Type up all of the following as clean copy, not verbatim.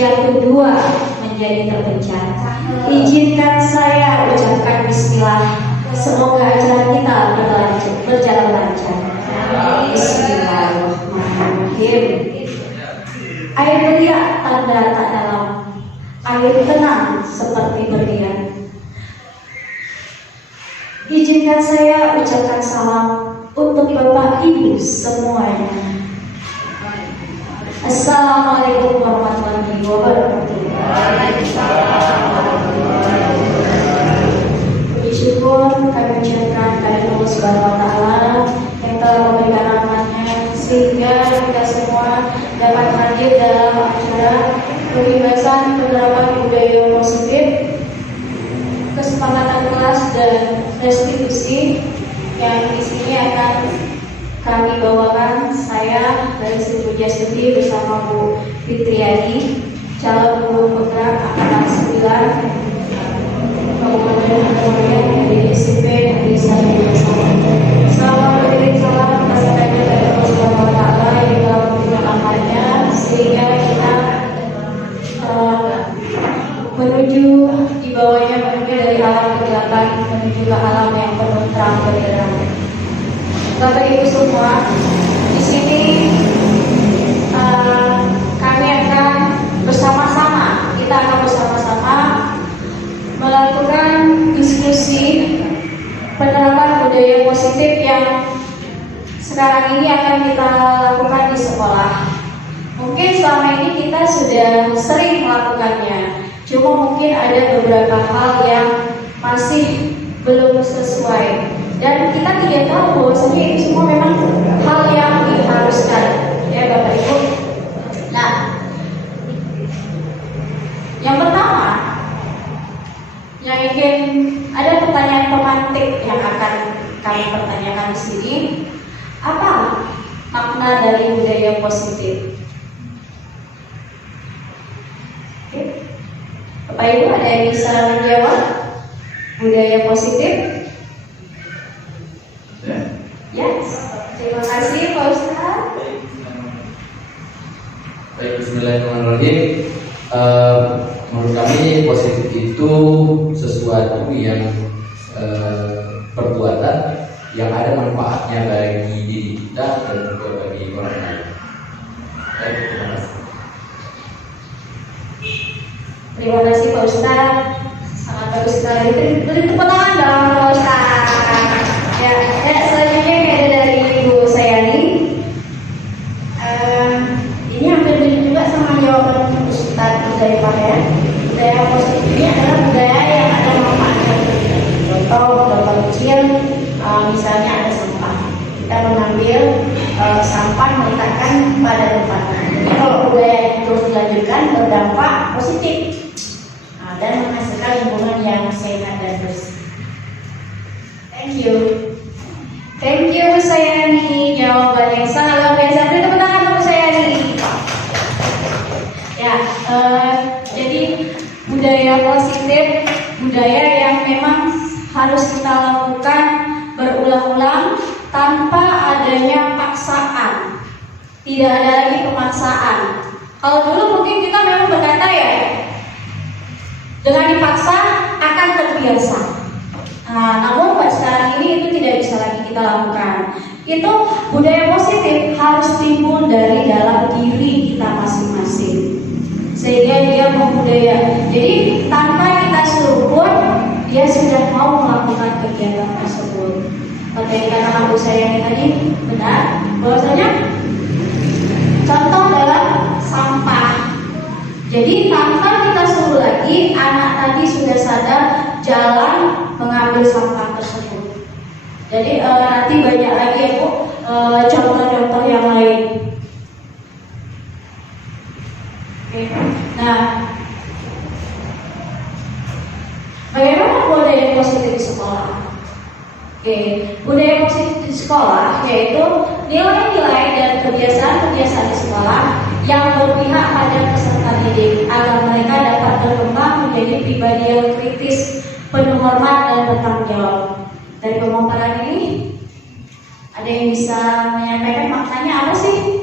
yang kedua menjadi terpecah. Izinkan saya ucapkan bismillah. Semoga acara kita berjalan lancar. Bismillahirrahmanirrahim. Air beriak tanda tak dalam, air tenang seperti berlian. Izinkan saya ucapkan salam untuk Bapak Ibu semuanya. Assalamualaikum warahmatullahi wabarakatuh. Puji syukur kami ucapkan kepada Allah Subhanahu wa Ta'ala yang telah memberikan rahmat-Nya sehingga kita semua dapat hadir dalam acara pembebasan penerapan budaya positif, kesepakatan kelas dan restitusi yang di sini akan kami bawakan saya dari Sri Pujastuti bersama Bu Fitriani, calon guru penggerak angkatan 9 Kabupaten Kebumen dari SMP Negeri 1 Selamat mengirim salam kepada Allah Subhanahu wa Ta'ala yang telah memberikan rahmat-Nya sehingga kita menuju di bawahnya, menuju dari alam kegelapan menuju ke alam yang penuh terang benderang. Bapak Ibu semua, di sini kami akan bersama-sama, kita akan bersama-sama melakukan diskusi penerapan budaya positif yang sekarang ini akan kita lakukan di sekolah. Mungkin selama ini kita sudah sering melakukannya, cuma mungkin ada beberapa hal yang masih belum sesuai. Dan kita tidak tahu bahwasanya itu semua memang hal yang diharuskan, ya Bapak Ibu. Nah, yang pertama, yang ingin ada pertanyaan pemantik yang akan kami pertanyakan di sini, apa makna dari budaya positif? Oke. Bapak Ibu ada yang bisa menjawab budaya positif? Yes, terima kasih Pak Ustaz. Baik, bismillahirrahmanirrahim. Menurut kami positif itu sesuatu yang perbuatan yang ada manfaatnya bagi diri kita dan juga bagi orang lain. Baik, terima kasih. Terima kasih Pak Ustaz. Sangat bagus sekali. Beri tepuk tangan dong Pak Ustaz. Ya, selanjutnya ini ada dari Ibu Sayani. Ini hampir mirip juga sama jawaban Ustaz budaya Pak ya. Budaya positif ini adalah budaya yang ada manfaatnya. Contoh gambar kecil, misalnya ada sampah. Kita mengambil sampah meletakkan pada tempatnya. Jadi kalau budaya yang terus dilanjutkan berdampak positif dan menghasilkan lingkungan yang sehat dan bersih. Thank you. Thank you Bu Sayani, jawabannya sangat luar biasa. Beri tepuk tangan untuk Bu Sayani. Ya, jadi budaya positif, budaya yang memang harus kita lakukan berulang-ulang tanpa adanya paksaan. Tidak ada lagi pemaksaan. Kalau dulu mungkin kita memang berkata ya, dengan dipaksa akan terbiasa. Nah, namun pada sekarang ini itu tidak bisa lagi kita lakukan. Itu budaya positif harus timbul dari dalam diri kita masing-masing, sehingga dia membudaya. Jadi tanpa kita suruh pun dia sudah mau melakukan kegiatan tersebut. Seperti kata Bu Sayani tadi, benar bahwasanya contoh dalam sampah. Jadi tanpa kita suruh lagi, anak tadi sudah sadar jalan mengambil sampah tersebut. Jadi nanti banyak lagi ya Bu, contoh-contoh yang lain. Oke. Nah, bagaimana budaya positif di sekolah? Oke, budaya positif di sekolah yaitu nilai-nilai dan kebiasaan-kebiasaan di sekolah yang berpihak pada peserta didik agar mereka dapat berkembang menjadi pribadi yang kritis, penuh hormat dan bertanggung jawab. Dari pemaparan ini, ada yang bisa menyampaikan maknanya apa sih?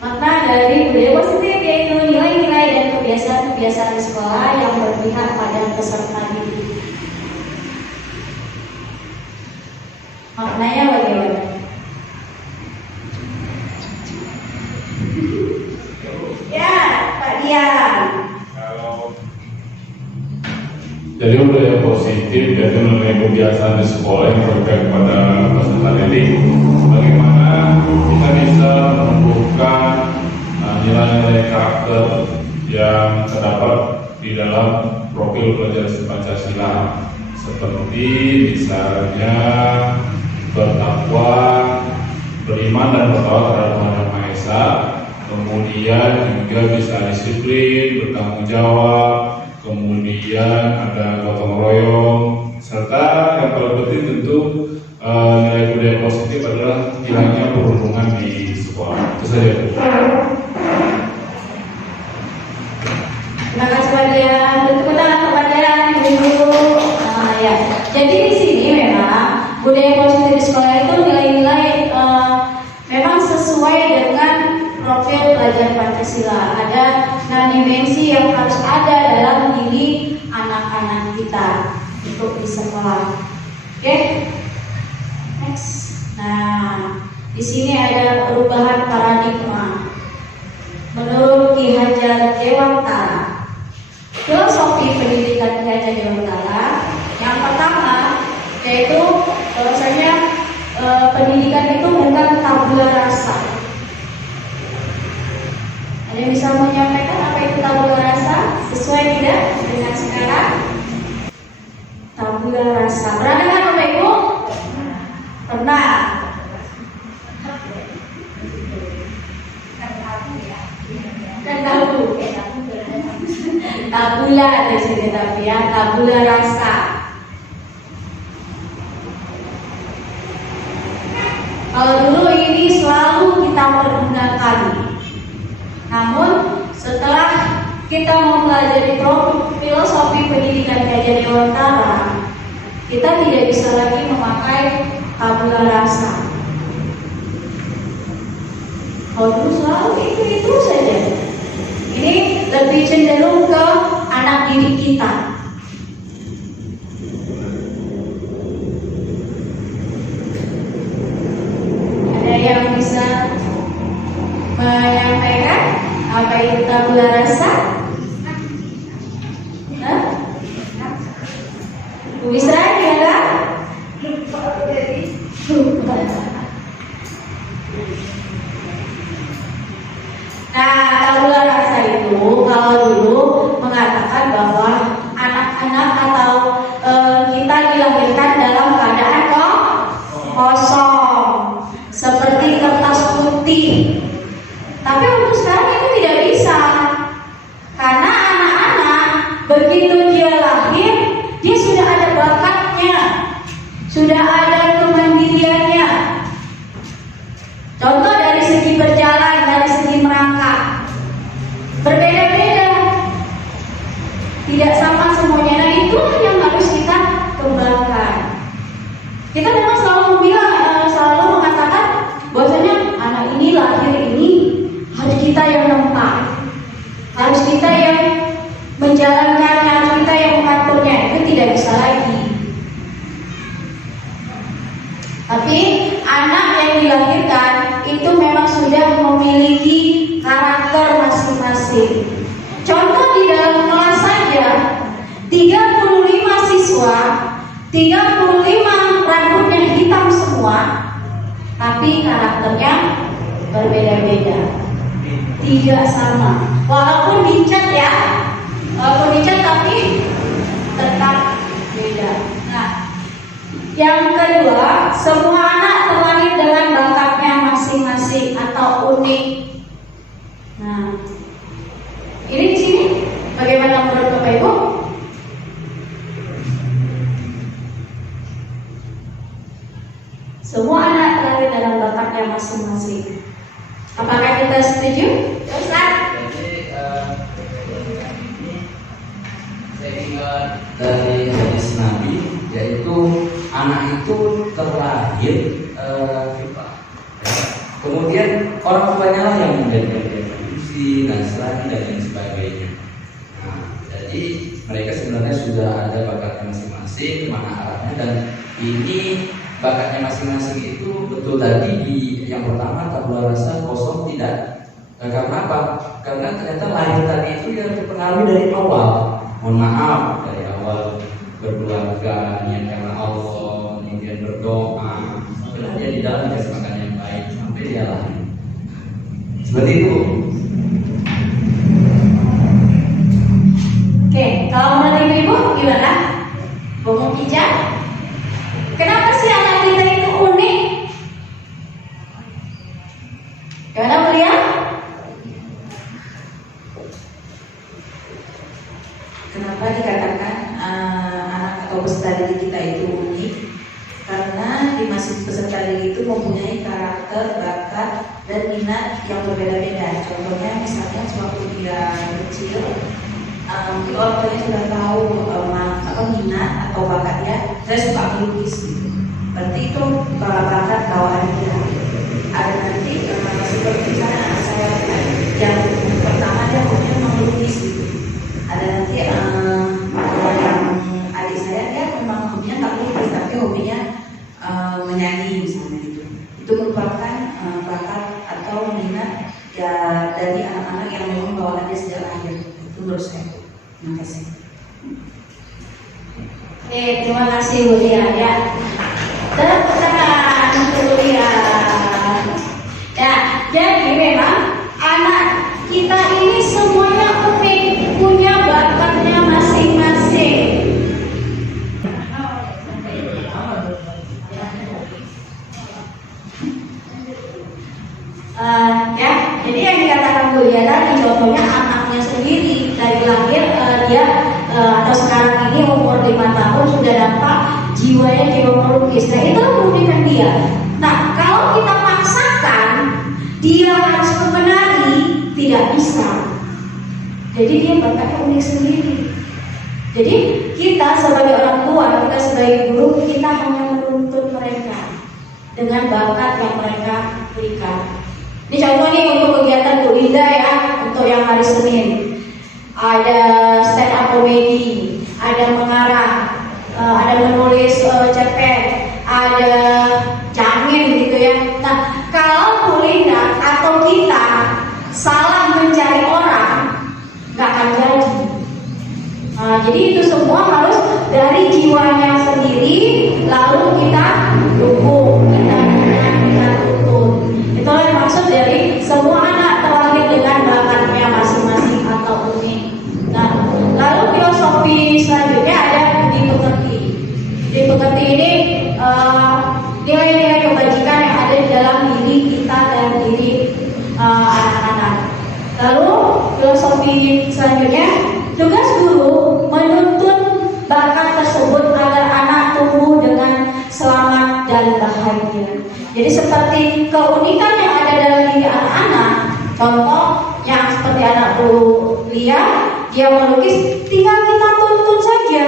Makna dari budaya positif yaitu nilai-nilai dan kebiasaan-kebiasaan di sekolah yang berpihak pada peserta didik. Maknanya bagaimana? Ya, Pak Dian. Jadi budaya positif yaitu mengenai kebiasaan di sekolah yang berkaitan pada peserta didik. Bagaimana kita bisa menumbuhkan nilai-nilai karakter yang terdapat di dalam profil pelajar Pancasila, seperti misalnya bertakwa, beriman dan bertakwa terhadap Tuhan Yang Maha Esa, kemudian juga bisa disiplin, bertanggung jawab, kemudian ada gotong royong, serta yang paling penting tentu nilai budaya positif adalah hilangnya perundungan di sekolah. Itu saja. Terima kasih Pak Dian. Tepuk tangan kepada Ibu. Nah, ya. Jadi di sini memang budaya positif di sekolah itu nilai-nilai memang sesuai dengan profil pelajar Pancasila. Ada 6 dimensi yang harus ada dalam mendidik anak-anak kita untuk di sekolah. Oke? Next. Nah, di sini ada perubahan paradigma. Menurut Ki Hajar Dewantara, filosofi pendidikan Ki Hajar Dewantara yang pertama yaitu bahwasanya pendidikan itu bukan tabula rasa. Ada yang bisa menyampaikan apa itu tabula rasa? Sesuai tidak dengan sekarang? Tabula rasa. Pernah dengar Bapak Ibu? Pernah. Kan tahu. Tabula di sini tapi ya, tabula rasa. Kalau dulu ini selalu kita pergunakan. Namun setelah kita mempelajari filosofi pendidikan Ki Hajar Dewantara, kita tidak bisa lagi memakai tabula rasa. Kalau dulu selalu itu saja. Ini lebih cenderung ke anak didik kita. Ada yang bisa menyampaikan apa itu tabula rasa? Bisa ya? Nah, tabula rasa itu kalau dulu mengatakan bahwa anak-anak atau kita dilahirkan dalam keadaan kosong, seperti kertas putih. Tapi untuk sekarang itu tidak bisa, karena anak-anak begitu dia lahir, dia sudah ada bakatnya, sudah ada kemandiriannya. Contoh dari segi berjalan, dari segi merangkak, berbeda-beda, tidak sama semuanya. Nah, itulah yang harus kita kembangkan. Kita memang selalu bilang, selalu mengatakan bahwasanya anak ini lahir ini harus kita yang nempa, harus kita yang menjalankannya, harus kita yang mengaturnya. Itu tidak bisa lagi. Tapi anak yang dilahirkan itu memang sudah memiliki karakter masing-masing. Contoh di dalam kelas saja 35 siswa, 35 rambutnya hitam semua, tapi karakternya berbeda-beda, tidak sama. Walaupun dicat ya, tapi tetap beda. Nah, yang kedua, semua anak terlahir dengan bakatnya masing-masing atau unik. Nah, ini di sini bagaimana menurut Bapak Ibu? Semua anak terlahir dalam bakatnya masing-masing. Apakah kita setuju? Ustaz? Jadi ini saya ingat dari hadis Nabi, yaitu anak itu terlahir Kemudian orang tuanya lah yang menjadikan dia Majusi, Nasrani dan lain sebagainya. Nah, jadi mereka sebenarnya sudah ada bakatnya masing-masing, mana arahnya, dan ini bakatnya masing-masing itu betul tadi di yang pertama tabula rasa kosong tidak. Nah, karena apa? Karena ternyata lahir tadi itu yang terpengaruh dari awal. Mohon maaf, dari awal berkeluarga, niat karena Allah, kemudian berdoa, sebenarnya dia di dalam dikasih makan yang baik sampai dia lahir. Seperti itu. Oke, kalau menurut ibu gimana? Bung Ija, kenapa sih anak kita itu unik? Gimana Mulia? Kenapa dikatakan anak atau peserta didik kita itu unik? Karena di masing peserta didik itu mempunyai karakter, bakat, dan minat yang berbeda-beda. Contohnya misalnya sewaktu dia kecil, mungkin orang tuanya sudah tahu minat atau bakatnya, saya suka melukis gitu. Berarti itu bakat bawaan dia. Ada nanti seperti misalnya anak saya yang pertama dia hobinya melukis gitu. Ada nanti yang adik saya dia memang hobinya tak melukis tapi hobinya menyanyi misalnya gitu. Itu merupakan bakat atau minat ya dari anak-anak yang memang bawaannya sejak lahir. Itu menurut saya. Terima kasih. Oke, terima kasih Bu Lia ya. Tepuk tangan untuk Bu Lia. Ya, jadi memang anak kita ini semuanya unik, punya bakatnya masing-masing. Ya, jadi yang dikatakan Bu Lia tadi contohnya anaknya sendiri dari lahir dia atau sekarang ini umur 5 tahun sudah nampak jiwanya jiwa melukis. Nah itu keunikan dia. Nah kalau kita paksakan dia harus menari tidak bisa. Jadi dia bakatnya unik sendiri. Jadi kita sebagai orang tua, kita sebagai guru, kita hanya menuntut mereka dengan bakat yang mereka berikan. Ini contoh nih untuk kegiatan Bu Linda ya, untuk yang hari Senin. Ada stand up comedy, ada mengarang, ada menulis cerpen, ada jamin gitu ya. Nah, kalau Bu Linda atau kita salah mencari orang, nggak akan jadi. Jadi itu semua harus dari jiwanya sendiri, lalu kita dukung, kita tuntun. Itulah yang maksud dari semua anak terlahir dengan bakatnya masing-masing atau unik. Nah, lalu filosofi selanjutnya ada dipekerti. Dipekerti ini nilai-nilai kebajikan yang ada di dalam diri kita dan diri anak-anak. Lalu filosofi selanjutnya, tugas guru menuntun bakat tersebut agar anak tumbuh dengan selamat dan bahagia. Jadi seperti keunikan yang ada dalam diri anak-anak, contoh yang seperti anak Bu Lia, dia melukis, tinggal kita tuntun saja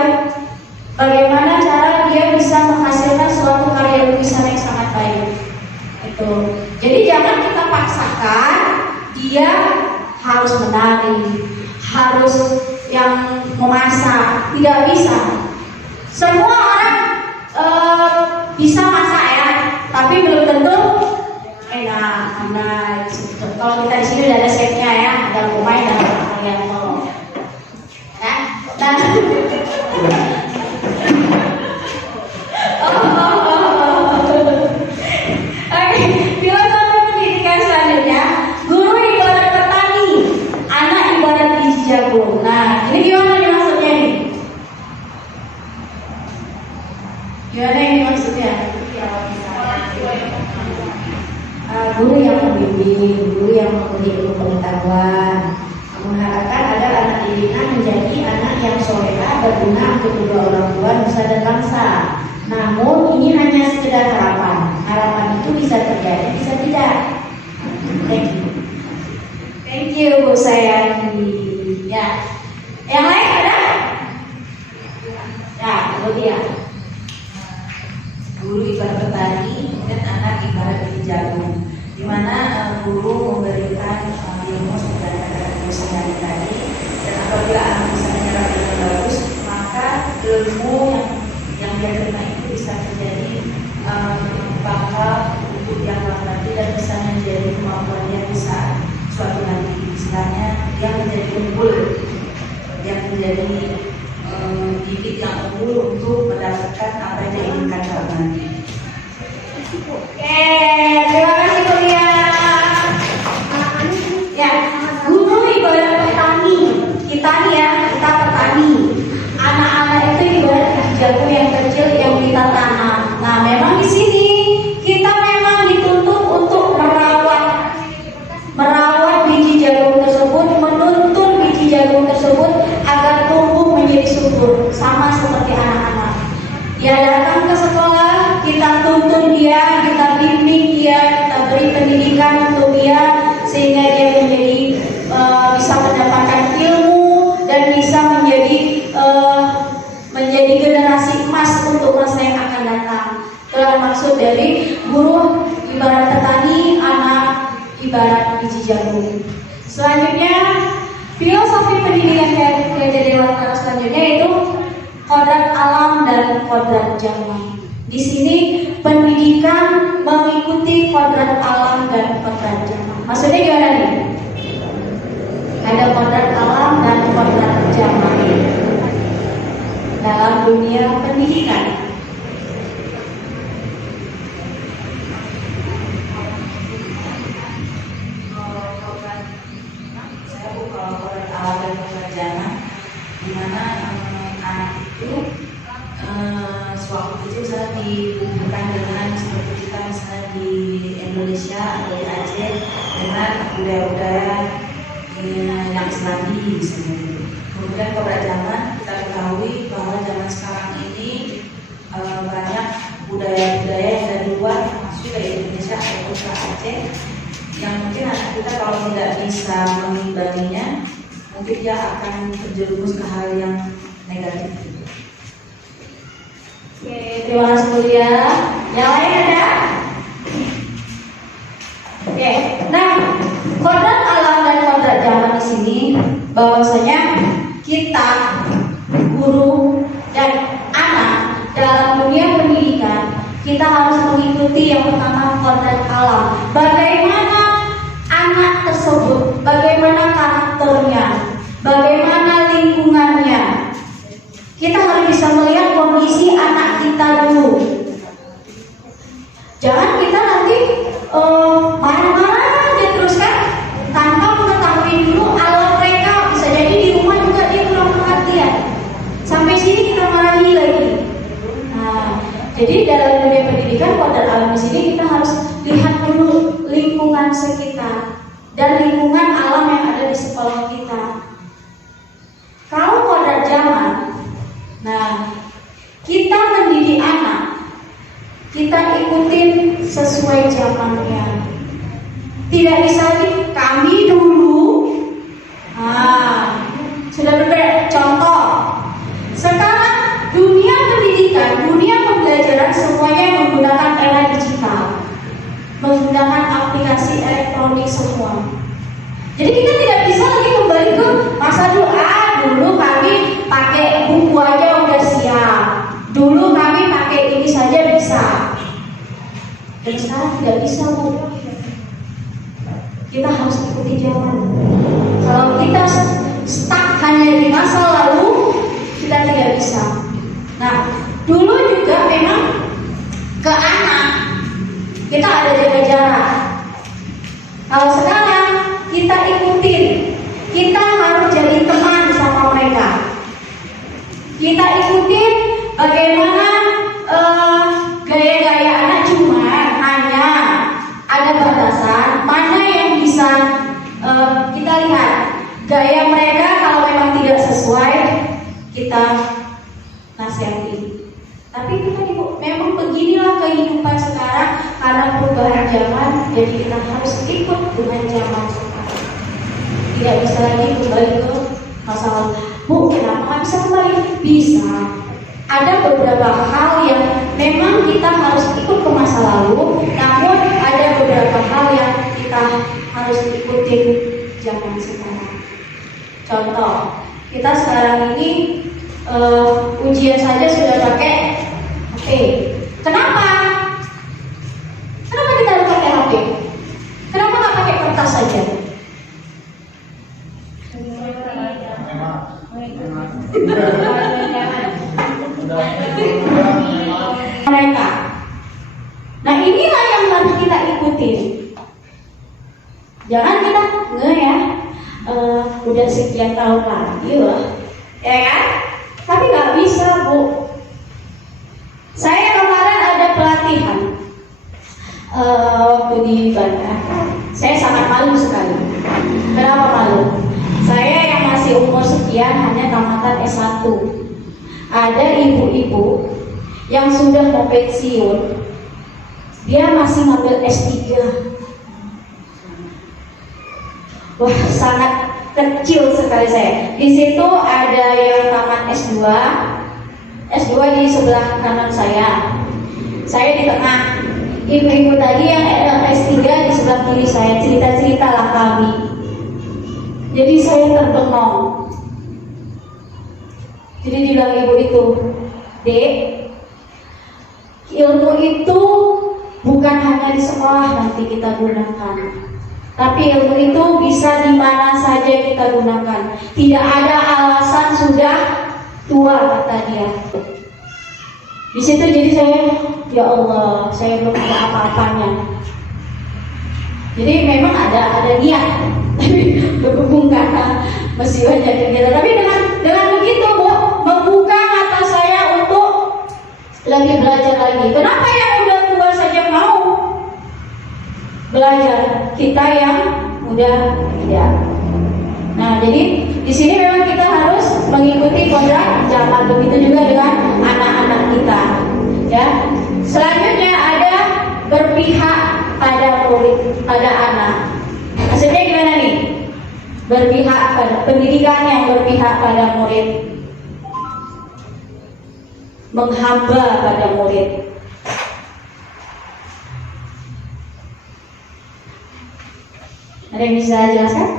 bagaimana cara dia bisa menghasilkan suatu karya lukisan yang sangat baik. Itu. Jadi jangan kita paksakan dia harus menari, harus yang memasak, tidak bisa. Semua orang bisa masak ya, tapi belum tentu enak. Nah, kalau kita di sini udah ada chefnya ya, ada pemain dan kalian tolong. Ya, dan Oke, filosofi pendidikan selanjutnya, guru ibarat petani, anak ibarat biji jagung. Nah, ini gimana nih maksudnya nih? Gimana ini maksudnya? Guru yang membimbing, guru yang memberi ilmu pengetahuan, mengharapkan agar anak didiknya menjadi anak yang soleha, berguna untuk kedua orang tua, nusa dan bangsa. Namun ini hanya sekedar harapan. Harapan itu bisa terjadi, bisa tidak. Thank you Bu Sayani. Ya, yang lain ada? Ya, kemudian Guru ibarat petani dan anak ibarat biji jagung. Di mana menjadi bibit yang unggul untuk mendapatkan apa yang diinginkan nanti. Oke, terima kasih kuliah. Ya, guru ibarat petani. Kita nih ya, kita petani. Anak-anak itu ibarat biji jagung yang kecil yang kita tanam. Nah, memang di sini kita memang dituntut untuk merawat biji jagung tersebut, menuntun biji jagung tersebut agar tumbuh menjadi subur, sama seperti anak-anak. Dia datang ke sekolah, kita tuntun dia, kita bimbing dia, kita beri pendidikan untuk dia sehingga dia menjadi bisa mendapatkan ilmu dan bisa menjadi generasi emas untuk masa yang akan datang. Itulah maksud dari guru ibarat petani, anak ibarat biji jagung. Selanjutnya, filosofi pendidikan KJD Dewantara selanjutnya yaitu kodrat alam dan kodrat zaman. Di sini pendidikan mengikuti kodrat alam dan kodrat zaman. Maksudnya gimana nih? Ada kodrat alam dan kodrat zaman dalam dunia pendidikan. Dimana anak itu sewaktu kecil misalnya dihubungkan dengan seperti kita misalnya di Indonesia atau di Aceh dengan budaya-budaya yang Islami misalnya. Kemudian kodrat zaman kita ketahui bahwa zaman sekarang ini banyak budaya-budaya yang dari luar masuk ke Indonesia atau ke Aceh yang mungkin anak kita kalau tidak bisa mengimbanginya mungkin dia akan terjerumus ke hal yang negatif. Oke, terima kasih kuliah. Yang lain ada? Oke, nah kodrat alam dan kodrat zaman di sini bahwasanya kita guru dan anak dalam dunia pendidikan kita harus mengikuti yang pertama kodrat alam. Bagaimana anak tersebut, bagaimana karakternya, bagaimana lingkungannya. Kita harus bisa melihat kondisi anak kita dulu. Jangan kita nanti marah-marah aja terus kan, tanpa mengetahui dulu alam mereka. Bisa jadi di rumah juga dia kurang perhatian. Sampai sini kita marahi lagi. Nah, jadi dalam dunia pendidikan kodrat alam di sini kita harus lihat dulu lingkungan sekitar dan lingkungan alam yang ada di sekolah kita. Kalau kodrat zaman, nah kita mendidik anak, kita ikutin sesuai zamannya. Tidak bisa lagi kami dulu. Nah, sudah berbeda. Contoh, sekarang dunia pendidikan, dunia pembelajaran semuanya menggunakan era digital, menggunakan aplikasi elektronik semua. Jadi kita tidak bisa lagi kembali ke masa dulu. Dulu kami pakai buku aja udah siap. Dulu kami pakai ini saja bisa. Dan sekarang tidak bisa, Bu. Kita harus ikuti zaman. Kalau kita stuck hanya di masa lalu, kita tidak bisa. Nah, dulu juga memang ke anak kita ada jaga jarak. Kalau sekarang kita ikutin, kita harus jadi teman sama mereka. Kita ikutin bagaimana gaya-gaya anak, cuma hanya ada batasan mana yang bisa kita lihat. Gaya mereka kalau memang tidak sesuai kita nasihati. Tapi kita memang beginilah kehidupan sekarang karena perubahan zaman, jadi kita harus ikut dengan zaman sekarang. Tidak bisa lagi kembali ke masa lalu. Bu, kenapa nggak bisa kembali? Bisa. Ada beberapa hal yang memang kita harus ikut ke masa lalu, namun ada beberapa hal yang kita harus ikutin zaman sekarang. Contoh, kita sekarang ini ujian saja sudah pakai HP. Kenapa? Kenapa kita harus pakai HP? Kenapa nggak pakai kertas saja? Jangan kita ya, udah sekian tahun lagi loh, ya kan? Tapi nggak bisa Bu. Saya kemarin ada pelatihan waktu di Bandar. Saya sangat malu sekali. Kenapa malu? Saya yang masih umur sekian hanya tamatan S1. Ada ibu-ibu yang sudah mau pensiun, dia masih ngambil S3. Wah, sangat kecil sekali saya. Di situ ada yang tamat S2 di sebelah kanan saya di tengah. Ibu-ibu tadi yang S3 di sebelah kiri saya, cerita-cerita lah kami. Jadi saya terbengong. Jadi dibilang ibu itu, Dek, ilmu itu bukan hanya di sekolah nanti kita gunakan, tapi ilmu itu bisa di mana saja kita gunakan. Tidak ada alasan sudah tua, kata dia. Di situ jadi saya, ya Allah, saya belum ada apa-apanya. Jadi memang ada niat, tapi berhubung karena masih banyak kegiatan. Tapi dengan begitu Bu, membuka mata saya untuk lagi belajar lagi. Kenapa yang udah tua saja mau belajar, kita yang udah tidak? Nah, jadi di sini memang kita harus mengikuti kodrat zaman. Begitu juga dengan anak-anak kita. Ya. Selanjutnya ada berpihak pada murid, pada anak. Maksudnya gimana nih? Berpihak pada pendidikan yang berpihak pada murid, menghamba pada murid. Ada yang bisa jelaskan?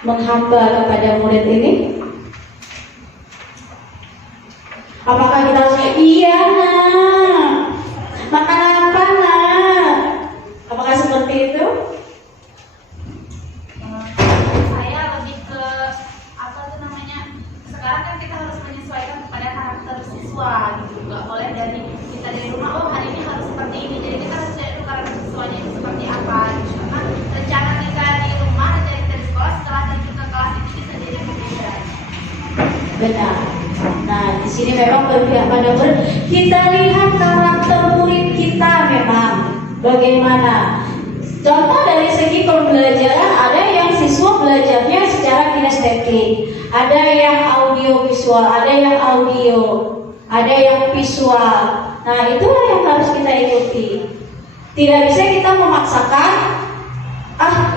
Menghamba kepada murid ini? Apakah kita harus iya nak, makan apa nak? Apakah seperti itu? Saya lebih ke apa tuh namanya? Sekarang kan kita harus menyesuaikan kepada karakter siswa gitu. Gak boleh dari kita dari rumah, oh hari ini harus seperti ini. Jadi kita harus cari dulu karakter siswanya itu seperti apa. Gitu. Karena rencana kita di rumah, rencana kita di sekolah, setelah kita ke kelas itu bisa jadi berbeda. Benar. Nah, di sini memang berpihak pada murid. Kita lihat karakter murid kita memang bagaimana. Contoh dari segi pembelajaran, ada yang siswa belajarnya secara kinestetik, ada yang audio visual, ada yang audio, ada yang visual. Nah, itulah yang harus kita ikuti. Tidak bisa kita memaksakan,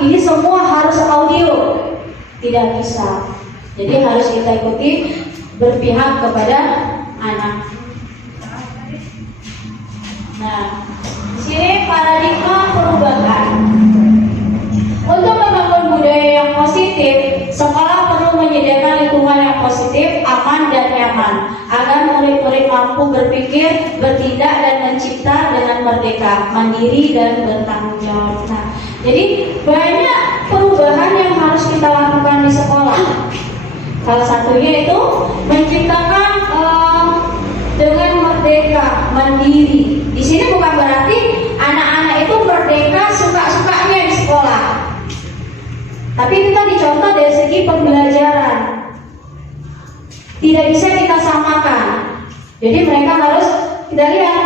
ini semua harus audio. Tidak bisa. Jadi harus kita ikuti, berpihak kepada anak. Nah, di sini paradigma perubahan. Untuk membangun budaya yang positif, sekolah perlu menyediakan lingkungan yang positif, aman dan nyaman, agar murid-murid mampu berpikir, bertindak dan mencipta dengan merdeka, mandiri dan bertanggung jawab. Nah, jadi banyak perubahan yang harus kita lakukan di sekolah. Salah satunya itu menciptakan dengan merdeka, mandiri. Di sini bukan berarti anak-anak itu merdeka suka-sukanya di sekolah. Tapi itu tadi contoh dari segi pembelajaran. Tidak bisa kita samakan. Jadi mereka harus kita lihat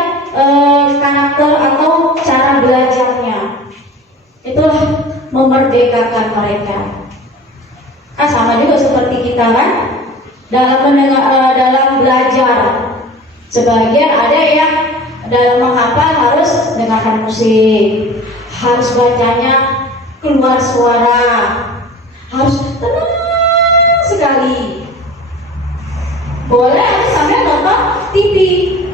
karakter atau cara belajarnya. Itulah memerdekakan mereka. Sama juga seperti kita kan dalam belajar. Sebagian ada yang dalam menghafal harus dengarkan musik, harus bacanya keluar suara, harus tenang sekali. Boleh sambil nonton TV.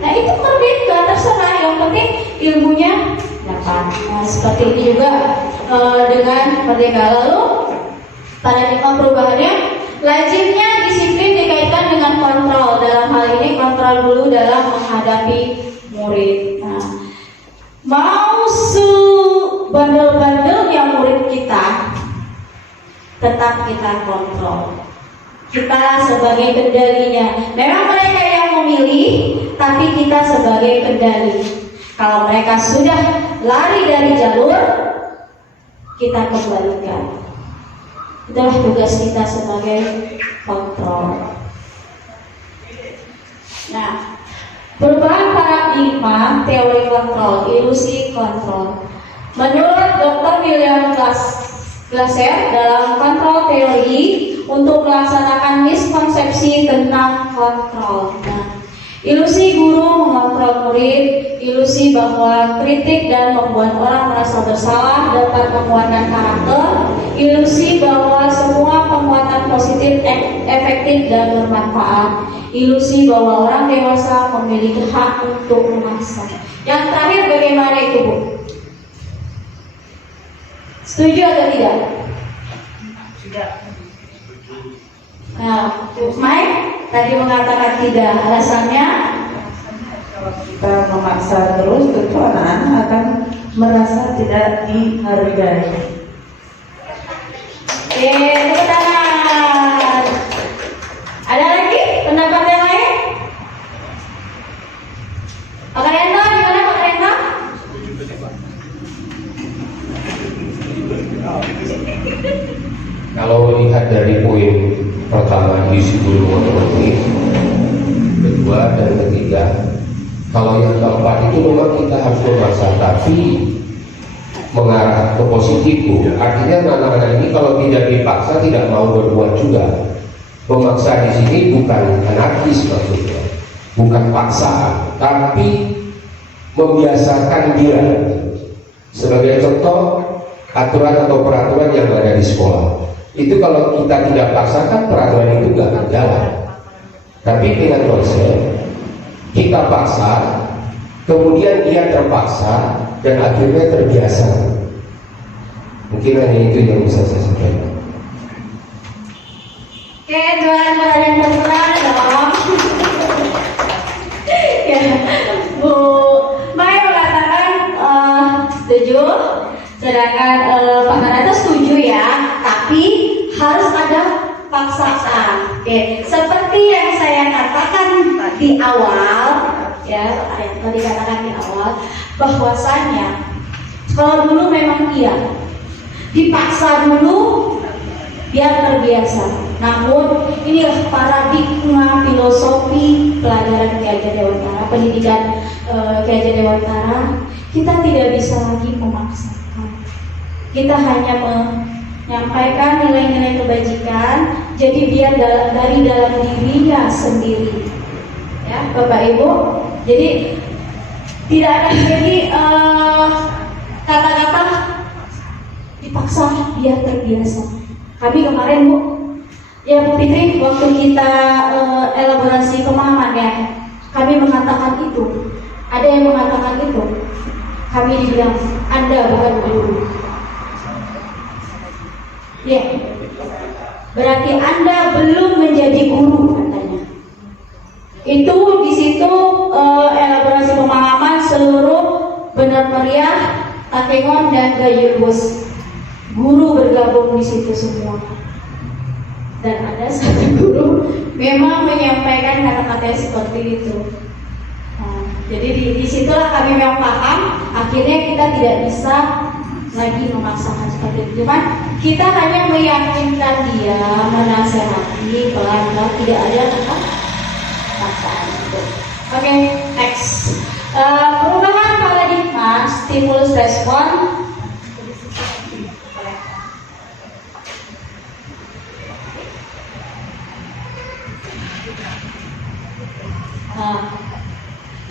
Nah, itu merdeka, terserah, yang penting ilmunya dapat. Nah, seperti ini juga dengan merdeka. Lalu paradigma perubahannya, lazimnya disiplin dikaitkan dengan kontrol. Dalam hal ini kontrol dulu dalam menghadapi murid. Nah, mau bandel-bandelnya murid kita, tetap kita kontrol. Kita sebagai kendalinya. Memang mereka yang memilih, tapi kita sebagai kendali. Kalau mereka sudah lari dari jalur, kita kembalikan. Itulah tugas kita sebagai kontrol. Nah, perubahan paradigma teori kontrol, ilusi kontrol. Menurut Dr. William Glasser dalam kontrol teori untuk melaksanakan miskonsepsi tentang kontrol. Nah, ilusi guru mengontrol murid, ilusi bahwa kritik dan membuat orang merasa bersalah dapat menguatkan karakter, ilusi bahwa semua penguatan positif efektif dan bermanfaat, ilusi bahwa orang dewasa memiliki hak untuk memaksa. Yang terakhir bagaimana itu, Bu? Setuju atau tidak? Tidak. Nah, Mike tadi mengatakan tidak. Alasannya? Kalau kita memaksa terus, tentu anak-anak akan merasa tidak dihargai. Oke, tepuk tangan. Ada lagi pendapat yang lain? Pak Renta, gimana Pak Renta? Kalau lihat dari poin pertama isi guru otomatis, kedua dan ketiga, kalau yang keempat itu memang kita harus memaksa, tapi mengarah ke positif, Bu. Artinya anak-anak ini kalau tidak dipaksa tidak mau berbuat juga. Memaksa di sini bukan anarkis maksudnya, bukan paksaan, tapi membiasakan dia. Sebagai contoh, aturan atau peraturan yang ada di sekolah itu kalau kita tidak paksakan, peraturan itu nggak akan jalan. Tapi dengan konsep kita paksa, kemudian dia terpaksa dan akhirnya terbiasa. Mungkin hanya itu yang bisa saya sampaikan. Oke, juara yang terkenal dong. Ya, Bu Mai mengatakan setuju, sedangkan Pak Kanata setuju ya, tapi harus ada paksaan. Oke, seperti yang saya katakan di awal, ya, yang tadi katakan di awal, bahwasannya kalau dulu memang iya dipaksa dulu biar terbiasa. Namun inilah paradigma filosofi pelajaran Ki Hajar Dewantara, pendidikan Ki Hajar Dewantara. Kita tidak bisa lagi memaksakan. Kita hanya menyampaikan nilai-nilai kebajikan. Jadi biar dari dalam dirinya sendiri, ya Bapak Ibu. Jadi tidak ada jadi kata-kata dipaksa biar terbiasa. Kami kemarin, Bu, ya Bu Fitri, waktu kita elaborasi pemahaman ya, kami mengatakan itu. Ada yang mengatakan itu. Kami dibilang Anda bukan guru. Ya, berarti Anda belum menjadi guru katanya. Itu di situ elaborasi pemahaman seluruh Benar Meriah, Takengon dan Gayulbus. Guru bergabung di situ semua. Dan ada satu guru memang menyampaikan kata-kata seperti itu. Nah, jadi di situlah kami memang paham. Akhirnya kita tidak bisa lagi memaksakan seperti itu. Cuman kita hanya meyakinkan dia, menasehati pelan-pelan, tidak ada paksaan itu. Oke, next. Perubahan paradigma, stimulus respon.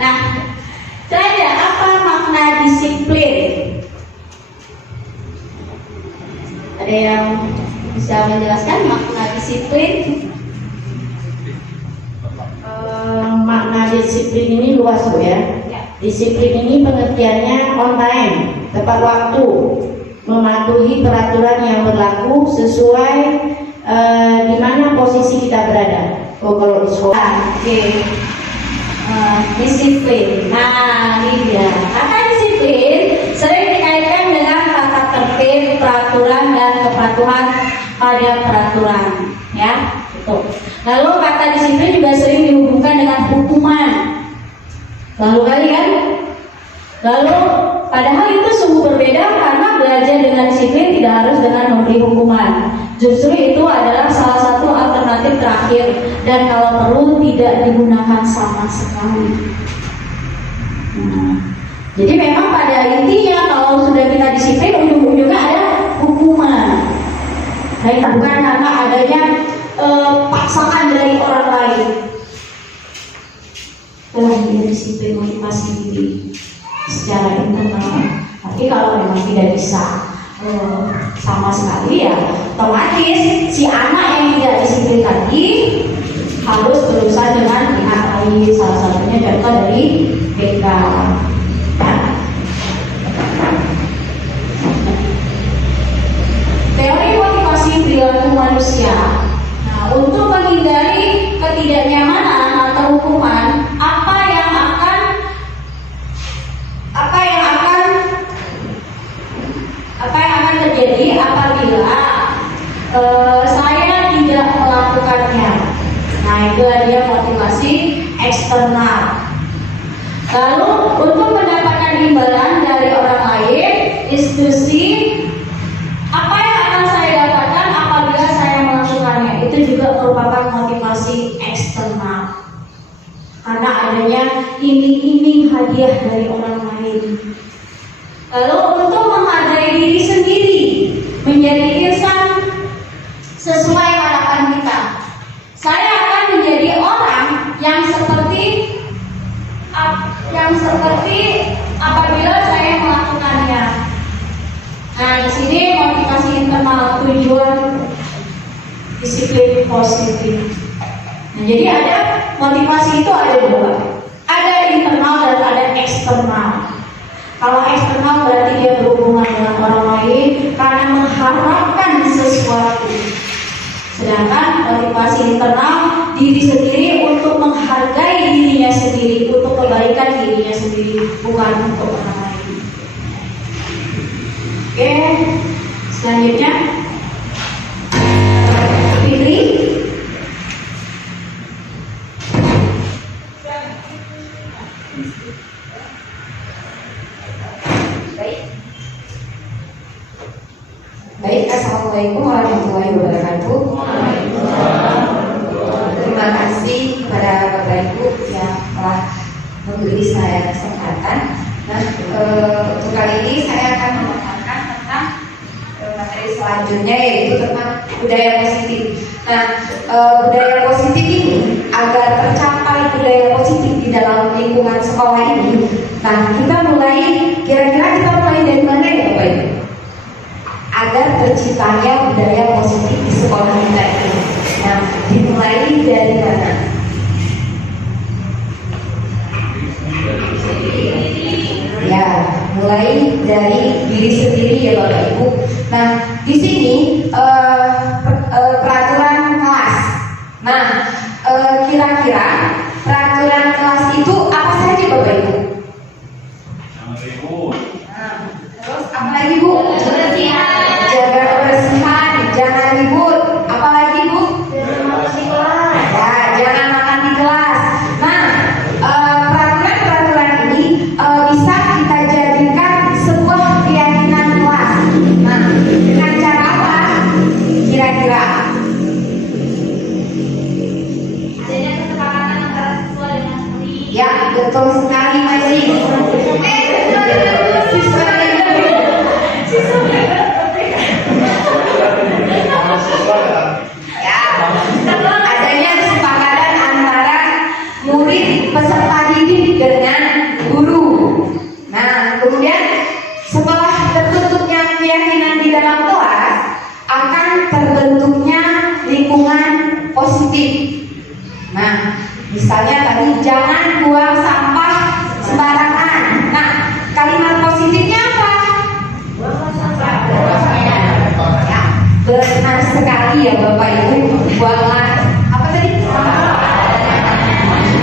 Nah, tanya apa makna disiplin? Ada yang bisa menjelaskan makna disiplin? Makna disiplin ini luas, Bu ya. Disiplin ini pengertiannya on time, tepat waktu, mematuhi peraturan yang berlaku sesuai di mana posisi kita berada. Oh, kalau di sekolah, Oke. Disiplin. Nah, ini dia. Kata disiplin sering dikaitkan dengan tata tertib, peraturan dan kepatuhan pada peraturan, ya. Itu. Lalu kata disiplin juga sering dihubungkan dengan hukuman. Lalu kali kan? Lalu padahal itu sungguh berbeda karena belajar dengan disiplin tidak Justru itu adalah salah satu alternatif terakhir dan kalau perlu tidak digunakan sama sekali. Nah, jadi memang pada intinya kalau sudah kita disiplin ujung-ujungnya ada hukuman. Nah, bukan karena adanya paksaan dari orang lain. Telah dia disiplin motivasi diri secara internal. Tapi kalau memang tidak bisa sama sekali ya otomatis si anak yang tidak disiplin tadi harus berusaha dengan pihak lain, salah satunya contoh dari BK. Teori motivasi perilaku manusia. Nah, untuk menghindari ketidaknyamanan atau hukuman, apa yang akan terjadi apabila saya tidak melakukannya. Nah, itu dia motivasi eksternal. Lalu untuk mendapatkan imbalan dari orang lain, institusi, apa yang akan saya dapatkan apabila saya melakukannya? Itu juga merupakan motivasi eksternal. Karena adanya iming-iming hadiah dari orang lain. Lalu untuk menghargai diri sendiri, menjadi insan sesuai harapan kita. Saya akan menjadi orang yang seperti apabila saya melakukannya. Nah, di sini motivasi internal, tujuan disiplin positif. Nah, jadi ada motivasi itu ada dua, ada internal dan ada eksternal. Kalau eksternal berarti dia berhubungan dengan orang lain karena mengharapkan sesuatu. Sedangkan motivasi internal diri sendiri untuk menghargai dirinya sendiri, untuk kebaikan dirinya sendiri, bukan untuk orang lain. Oke, selanjutnya Fitri. Baik, Assalamualaikum warahmatullahi wabarakatuh. Terima kasih kepada Bapak Ibu yang telah memberi saya kesempatan. Nah, untuk kali ini saya akan memaparkan tentang materi selanjutnya, yaitu tentang budaya positif. Nah, budaya positif ini, agar tercapai budaya positif di dalam lingkungan sekolah ini, nah kita mulai dari mana ya Bapak Ibu? Agar terciptanya budaya positif di sekolah kita ini. Nah, dimulai dari mana? Ya, mulai dari diri sendiri ya Bapak Ibu. Nah, di sini peraturan kelas. Nah, kira-kira peraturan kelas itu apa saja Bapak Ibu? Nah, terus apa lagi Bu? Jaga kebersihan, jangan ribut. Apalagi Bu? Ya, jangan makan di kelas. Nah, peraturan-peraturan ini bisa kita jadikan sebuah keyakinan kelas. Nah, dengan cara apa? Kira-kira? Adanya kesepakatan antara siswa dengan guru. Ya, betul sekali Masih. Adanya kesepakatan antara murid peserta didik dengan guru. Nah, kemudian setelah terbentuknya keyakinan di dalam kelas, akan terbentuknya lingkungan positif. Nah, misalnya tadi jangan buang sampah sembarangan. Nah, kalimat positifnya apa? Ya, benar sekali ya Bapak Ibu. Buanglah apa tadi?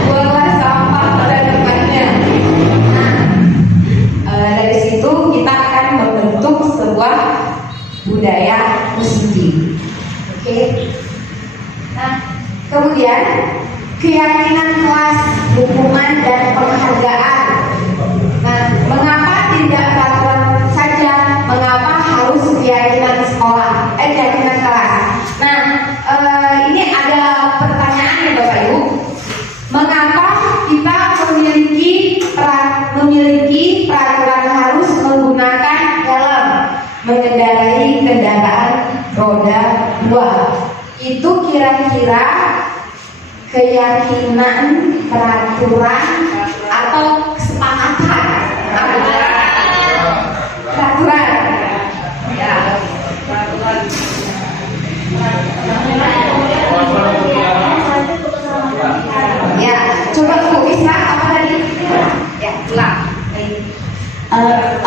Buanglah sampah pada tempatnya. Nah, dari situ kita akan membentuk sebuah budaya positif. Oke. Nah, kemudian keyakinan kelas, hukuman dan penghargaan. Nah, mengapa tidak peraturan saja? Mengapa harus keyakinan sekolah? Keyakinan kelas. kira-kira keyakinan, peraturan, atau kesepakatan? Peraturan. Ya. Ya, coba Bu Isra apa tadi? Ya, ulang.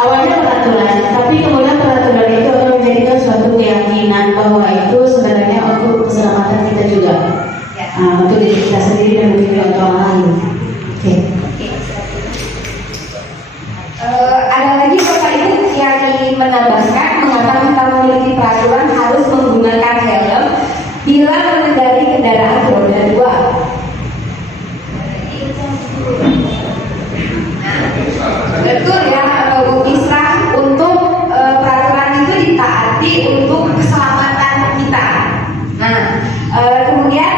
Awalnya peraturan, tapi kemudian peraturan itu akan menjadikan suatu keyakinan bahwa itu sebenarnya untuk keselamatan kita juga, untuk diri kita sendiri dan mungkin untuk orang lain. Oke. Ada lagi Bapak Ibu yang ingin menambahkan mengapa kita memiliki peraturan harus menggunakan helm bila mengendarai kendaraan roda 2? Betul ya Bu Isra, untuk peraturan itu ditaati untuk keselamatan kita. Nah, kemudian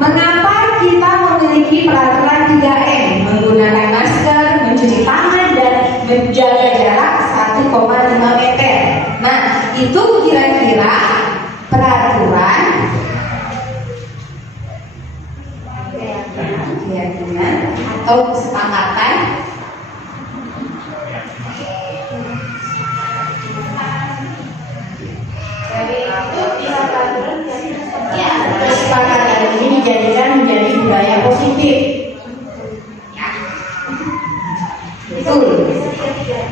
mengapa kita memiliki peraturan 3M? Menggunakan masker, mencuci tangan, dan menjaga jarak 1,5 meter. Nah, itu kira-kira peraturan keyakinan atau kesepakatan? Ya, kesepakatan ini dijadikan menjadi budaya positif. Betul.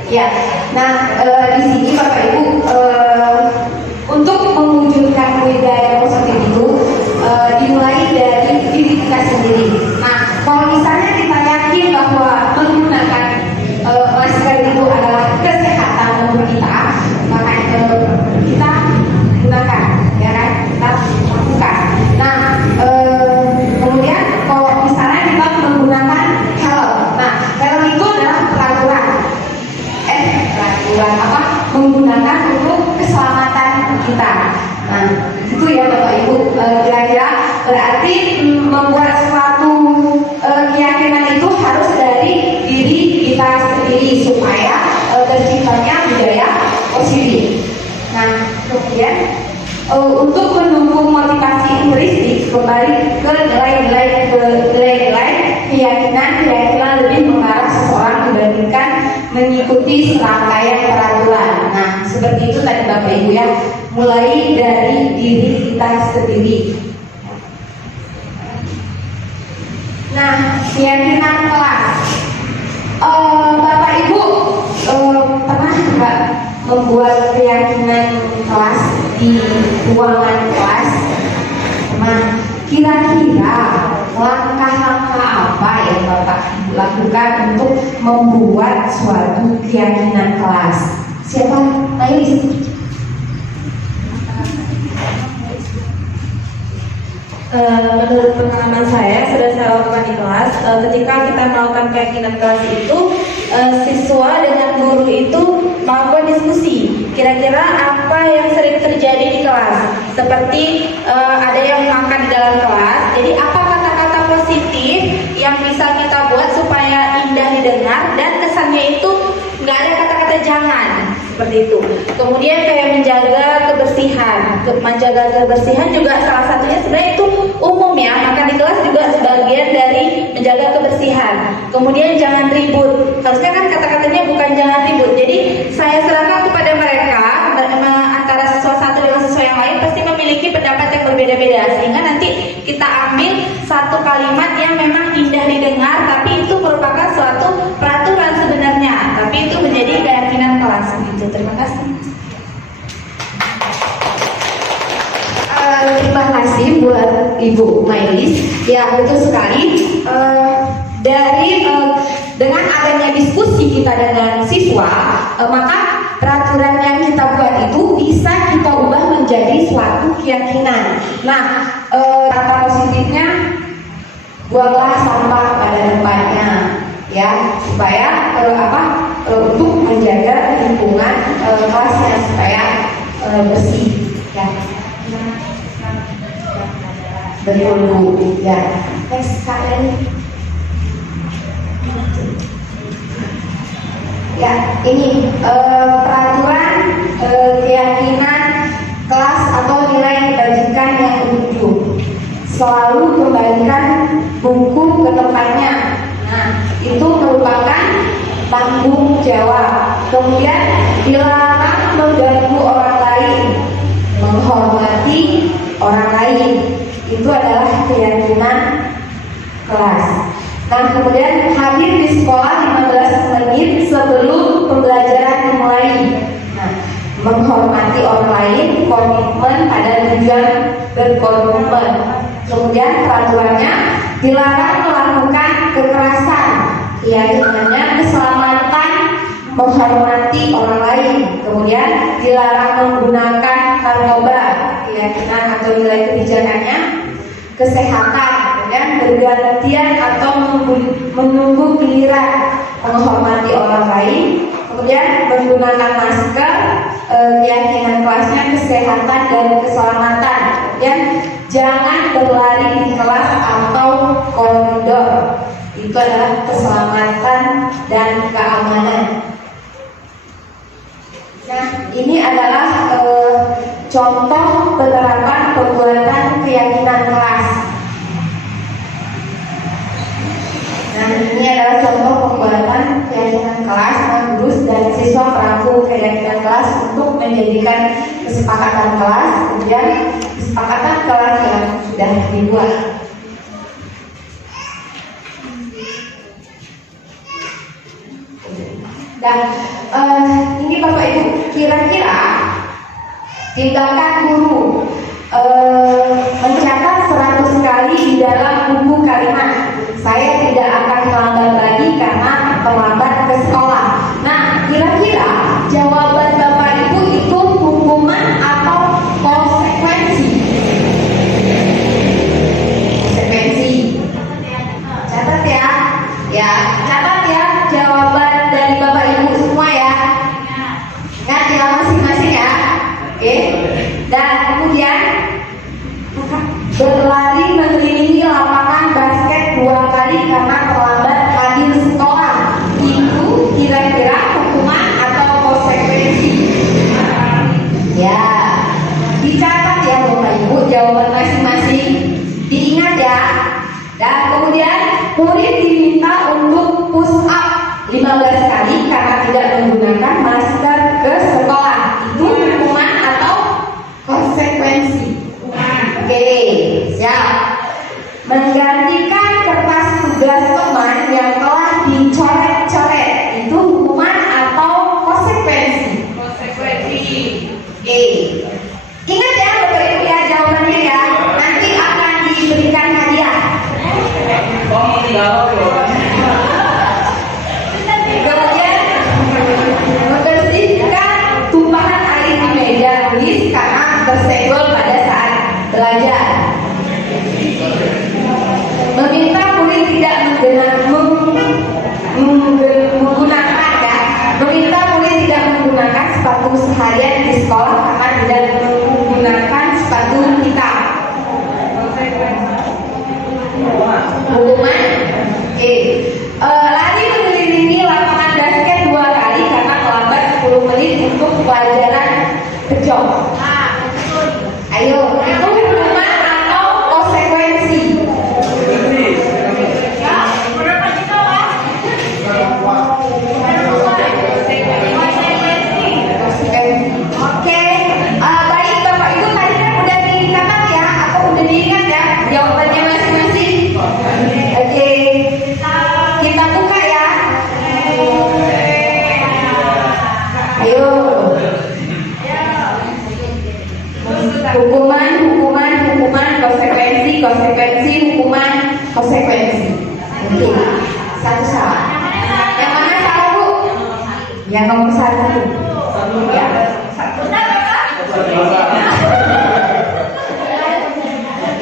Ya. Nah, di sini Bapak Ibu untuk mewujudkan budaya positif itu dimulai dari diri kita sendiri. Nah, kalau misalnya kita yakin bahwa menggunakan masker itu adalah kesehatan untuk kita, maka kita gunakan, ya kan? Kita lakukan. Nah, kemudian kalau misalnya kita menggunakan helm, nah helm itu adalah peraturan apa? Menggunakan untuk keselamatan kita. Nah, itu ya Bapak Ibu, kira-kira berarti membuat suatu keyakinan itu harus dari diri kita sendiri supaya terciptanya budaya positif. Nah, kemudian untuk mendukung motivasi intrinsik, kembali ke nilai-nilai keyakinan lebih mengarah seseorang dibandingkan mengikuti serangkaian peraturan. Nah, seperti itu tadi Bapak Ibu ya, mulai dari diri kita sendiri. Nah, keyakinan kelas. Bapak Ibu pernah nggak membuat keyakinan kelas di ruangan kelas? Nah, kira-kira langkah-langkah apa yang Bapak Ibu lakukan untuk membuat suatu keyakinan kelas? Siapa? Nailis. Menurut pengalaman saya, sudah saya lakukan di kelas, ketika kita melakukan keyakinan kelas itu, siswa dengan guru itu melakukan diskusi. Kira-kira apa yang sering terjadi di kelas? Seperti ada yang makan di dalam kelas. Jadi apa kata-kata positif yang bisa kita buat supaya indah didengar dan kesannya itu nggak ada kata-kata jangan, seperti itu. Kemudian kayak menjaga kebersihan juga salah satunya sebenarnya itu umum ya, makan di kelas juga sebagian dari menjaga kebersihan. Kemudian jangan ribut, harusnya kan kata-katanya bukan jangan ribut. Jadi saya serahkan kepada mereka, antara siswa satu dengan siswa yang lain pasti memiliki pendapat yang berbeda-beda, sehingga nanti kita ambil satu kalimat yang memang indah didengar tapi itu merupakan suatu peraturan sebenarnya, tapi itu menjadi keyakinan kelas gitu. Terima kasih. Terima kasih buat Ibu Mailis. Ya, betul sekali. Dengan adanya diskusi kita dengan siswa, maka peraturan yang kita buat itu bisa kita ubah menjadi suatu keyakinan. Nah, kata positifnya, buanglah sampah pada tempatnya, ya, supaya untuk menjaga lingkungan kelasnya supaya bersih, ya. Betul, ya. Next kalian. Ya, ini peraturan keyakinan kelas atau nilai yang dibagikan yang 7. lalu kembalikan buku ke tempatnya. Nah, itu merupakan tanggung jawab. Kemudian dilarang mengganggu orang lain, menghormati orang lain. Itu adalah keyakinan kelas. Nah, kemudian hadir di sekolah 15 menit sebelum pembelajaran dimulai. Nah, menghormati orang lain, komitmen pada tujuan berkomitmen. Kemudian peraturannya dilarang melakukan kekerasan, keyakinannya keselamatan, menghormati orang lain. Kemudian dilarang menggunakan narkoba, keyakinan atau nilai kebijakannya kesehatan. Kemudian bergantian atau menunggu giliran, menghormati orang lain. Kemudian menggunakan masker, keyakinan kelasnya kesehatan dan keselamatan. Kemudian jangan berlari di kelas atau koridor. Itu adalah keselamatan dan keamanan. Nah, ini adalah contoh penerapan pembuatan keyakinan kelas. Nah, ini adalah contoh pembuatan keyakinan kelas. Guru dan siswa merangkum keyakinan kelas untuk menjadikan kesepakatan kelas, kemudian kesepakatan kelas yang sudah dibuat. Dan ini Bapak Ibu, kira-kira tindakan guru mencatat 100 kali di dalam buku kalimat saya tidak akan terlambat lagi karena terlambat ke sekolah. Nah, kira-kira jawaban Bapak Ibu itu hukuman atau konsekuensi? Konsekuensi. Catat ya. Ya, catat ya jawaban dari Bapak Ibu semua ya. Ingat ya masing-masing ya. Oke. Dan kemudian berlari mengelilingi lapangan basket 2 kali karena terlambat hadir sekolah. Itu kira-kira hukuman atau konsekuensi? Ya, dicatat ya Bapak Ibu jawaban masing-masing. Diingat ya. Dan kemudian murid diminta untuk push up 15 kali karena tidak menggunakan masker ke sekolah. Itu hukuman atau konsekuensi? Oke, siap. Menggantikan kertas tugas teman yang telah dicoret-coret. Itu hukuman atau konsekuensi? Konsekuensi. Oke. Ingat ya Bapak Ibu ya jawabannya ya. Nanti akan diberikan hadiah. Kemudian membersihkan tumpahan air di meja tulis karena tersenggol pada saat belajar. Meminta murid tidak menggunakan ya. Meminta murid tidak menggunakan sepatu seharian di sekolah karena tidak menggunakan sepatu hitam. Hukuman. Oke. Lari mengelilingi lapangan basket 2 kali karena terlambat 10 menit untuk pelajaran kejong. Ayo, itu hukuman atau konsekuensi? Oke, baik Bapak Ibu tadi kan udah dicatat ya atau udah diingat ya jawabannya masing-masing. Oke, kita buka ya. Ayo. Hukuman, konsekuensi, hukuman, konsekuensi. Oke, satu salah. Yang mana salah Bu? Yang nomor 1. Ya.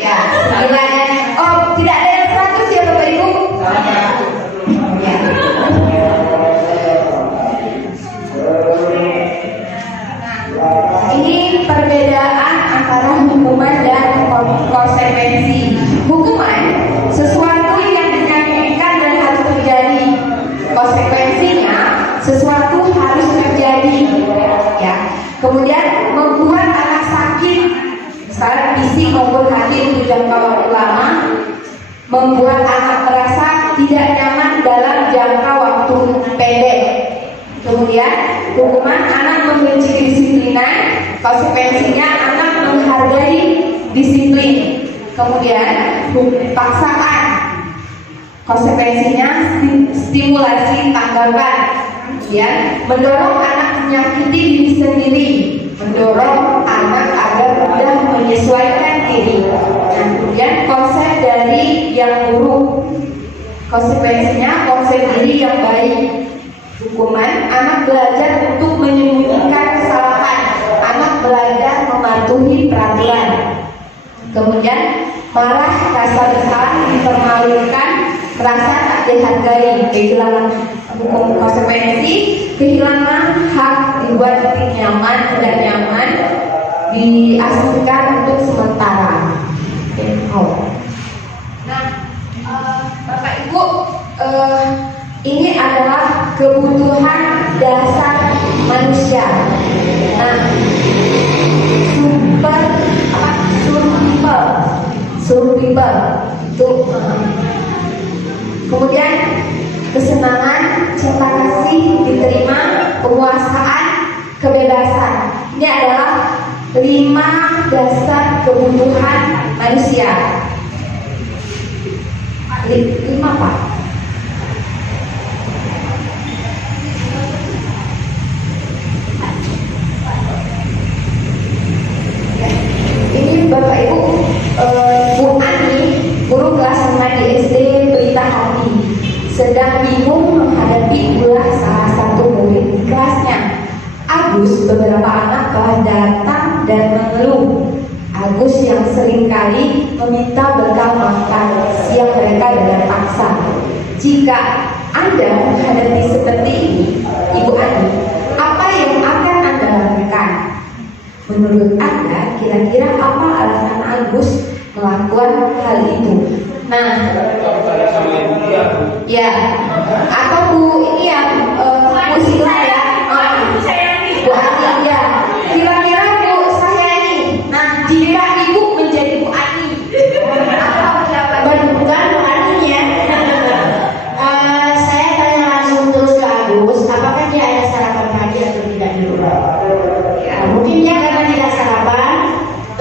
Ya, 9. Oh, tidak ada yang 100 ya Bapak Ibu? Ya. Ini perbedaan antara hukuman dan konsekuensi. Hukuman sesuatu yang diinginkan dan harus terjadi. Konsekuensinya sesuatu harus terjadi. Ya. Kemudian membuat anak sakit sekarang fisik maupun hati untuk jangka waktu lama, membuat anak merasa tidak nyaman dalam jangka waktu pendek. Kemudian hukuman anak membenci kedisiplinan, konsekuensinya anak menghargai disiplin. Kemudian paksaan, konsekuensinya stimulasi tanggapan. Kemudian mendorong anak menyakiti diri sendiri, mendorong anak agar mudah menyesuaikan diri. Nah, kemudian konsep dari yang buruk, konsekuensinya konsep diri yang baik. Hukuman anak belajar untuk menyembunyikan kesalahan, anak belajar mematuhi peraturan. Kemudian marah, rasa bersalah, dipermalukan, merasa tak dihargai, kehilangan hukum konsekuensi, kehilangan hak, dibuat tidak nyaman, diasingkan untuk sementara. Nah, Bapak Ibu, ini adalah kebutuhan dasar manusia. Nah, survival itu. Kemudian kesenangan, cinta kasih, diterima, penguasaan, kebebasan. Ini adalah 5 dasar kebutuhan manusia. 5 Pak. Ini Bapak Ibu, Bu Ani, guru kelas 5 di SD Pelita Hati, sedang bingung menghadapi ulah salah satu murid di kelasnya. Agus, beberapa anak telah datang dan mengeluh. Agus yang seringkali meminta bekal makan siang mereka dengan paksa. Jika Anda menghadapi seperti ini, Ibu Ani, apa yang akan Anda lakukan? Menurut Anda, kira-kira apa alasan Agus melakukan hal itu? Nah, ya, atau Bu ini ya, Bu Sila ya, Bu Ani ya. Kira-kira Bu saya ini, nah jika Ibu menjadi Bu Ani, apa Bukan Bu Ani ya. Saya tanya langsung terus ke Agus, apakah dia ada sarapan pagi atau tidak di rumah? Mungkin dia karena tidak sarapan,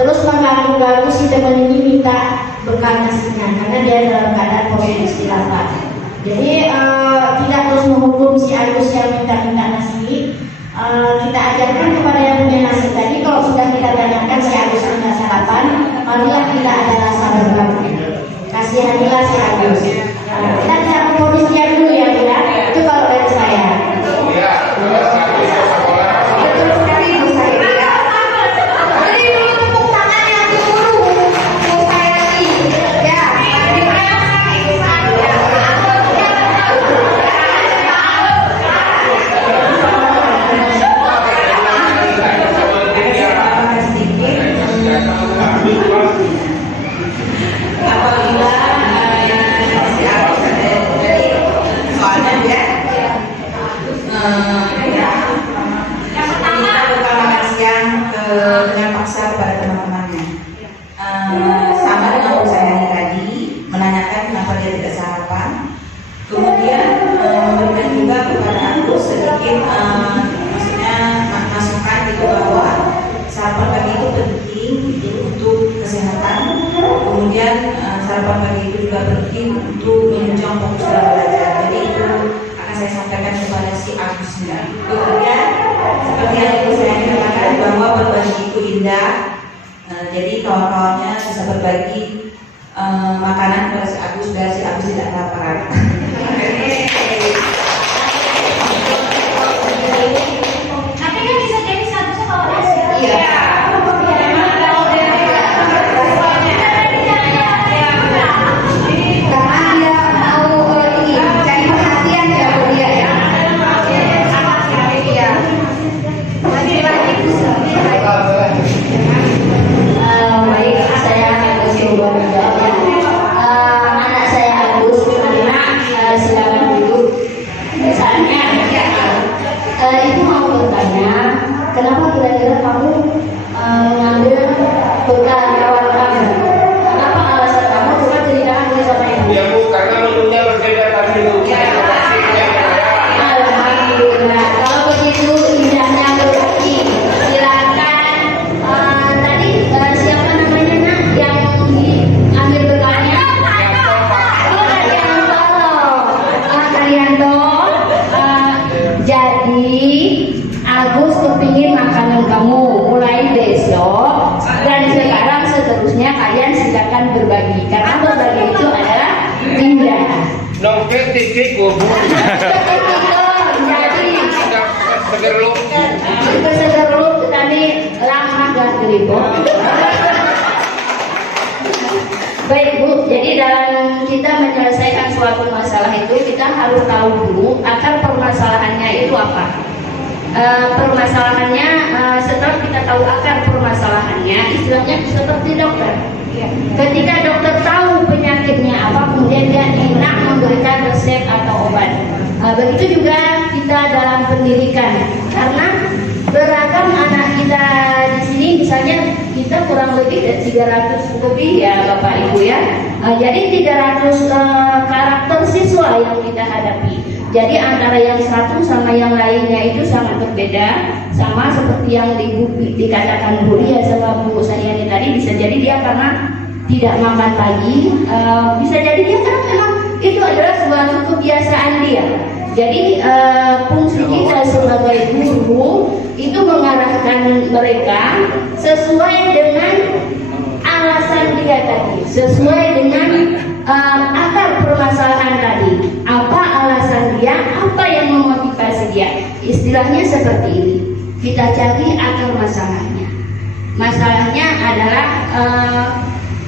terus mengganggu si teman ini minta bekal nasinya karena dia dalam keadaan posisi lapar. Jadi tidak terus menghukum si Agus yang minta nasi. Kita ajarkan kepada yang punya nasi tadi, kalau sudah kita tanyakan si Agus tidak sarapan, marilah tidak ada rasa berbau. Kasihanilah si Agus. Kita tidak memfonis dia dulu ya, Bu ya. Itu kalau dari saya. betul sekali Bu Sairi. Beri dulu tepuk tangannya untuk guru Bu Sairi. Ya, terima kasih Ibu Sairi. Apabila si Agus jadi soalnya dia minta bekal makan siang dengan paksa kepada teman-temannya. Sama dengan Bu Sayani tadi, menanyakan kenapa dia tidak sarapan. Kemudian memberikan juga kepada aku sedikit maksudnya masukan gitu bahwa sarapan pagi itu penting untuk kesehatan. Kemudian sarapan pagi itu juga penting untuk menunjang fokus dalam belajar. Jadi itu akan saya sampaikan kepada si Agusnya. Kemudian seperti yang Ibu saya katakan bahwa berbagi itu indah. Jadi kawan-kawannya bisa berbagi makanan kepada si Agus biar si Agus tidak kelaparan. Tapi kan bisa jadi satu kalau nasi. Iya. Karena dia mau ini cari perhatian ya Bu dia ya. Iya. Lagi-lagi Bu Sairi. Baik, saya akan coba menjawab ya. Anak saya Agus, silakan dulu. Misalnya, ibu mau bertanya, kenapa kira-kira kamu mengambil bekal titik Bu. Jadi Seger lu. itu segerut tadi ramah dan geribo. Baik Bu, jadi dalam kita menyelesaikan suatu masalah itu kita harus tahu dulu akar permasalahannya itu apa. Permasalahannya setelah kita tahu akar permasalahannya, istilahnya seperti dokter. Ketika dokter tahu penyakitnya apa, kemudian dia enak memberikan resep atau obat. Begitu juga kita dalam pendidikan, karena beragam anak kita di sini, misalnya kita kurang lebih dari 300 lebih ya Bapak Ibu ya. Jadi 300 karakter siswa yang kita hadapi. Jadi antara yang satu sama yang lainnya itu sangat berbeda. Sama seperti yang dikatakan Bu Lia sama Bu Saniani tadi, bisa jadi dia karena tidak makan pagi, bisa jadi dia karena memang itu adalah suatu kebiasaan dia. Jadi fungsi kita sebagai guru itu mengarahkan mereka sesuai dengan alasan dia tadi, sesuai dengan akar permasalahan tadi. Apa alasan dia, apa yang memotivasi dia. Istilahnya seperti ini. Kita cari akar masalahnya. Masalahnya adalah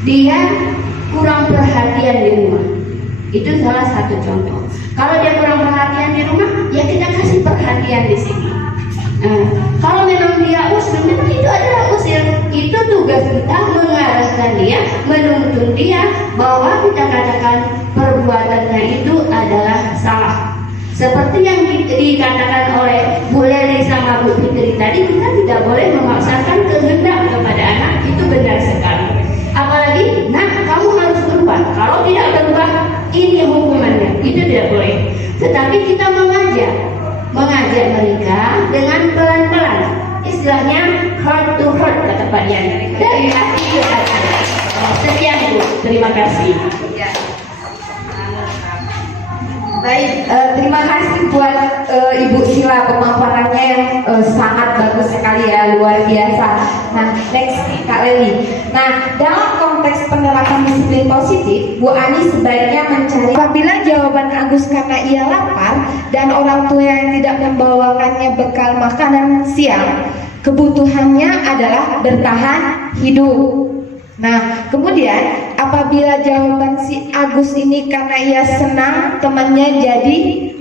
dia kurang perhatian di rumah. Itu salah satu contoh. Kalau dia kurang perhatian di rumah, ya kita kasih perhatian di sini. Kalau memang dia usil, memang itu adalah usil. Itu tugas kita mengarahkan dia, menuntun dia bahwa kita katakan perbuatannya itu adalah salah. Seperti yang dikatakan oleh Bu Leli sama Bu Fitri tadi, kita tidak boleh memaksakan kehendak kepada anak, itu benar sekali. Apalagi, nah kamu harus berubah. Kalau tidak berubah, ini hukumannya. Itu tidak boleh. Tetapi kita mengajak mereka dengan pelan-pelan. Istilahnya heart to heart kata Pak Dian. Dari hati ke hati. Sekian Bu, terima kasih. Baik, terima kasih buat Ibu Sila pemaparannya yang sangat bagus sekali ya, luar biasa. Nah, next Kak Leli. Nah, dalam konteks penerapan disiplin positif, Bu Ani sebaiknya mencari apabila jawaban Agus karena ia lapar dan orang tua yang tidak membawakannya bekal makanan siang, kebutuhannya adalah bertahan hidup. Nah, kemudian apabila jawaban si Agus ini karena ia senang temannya jadi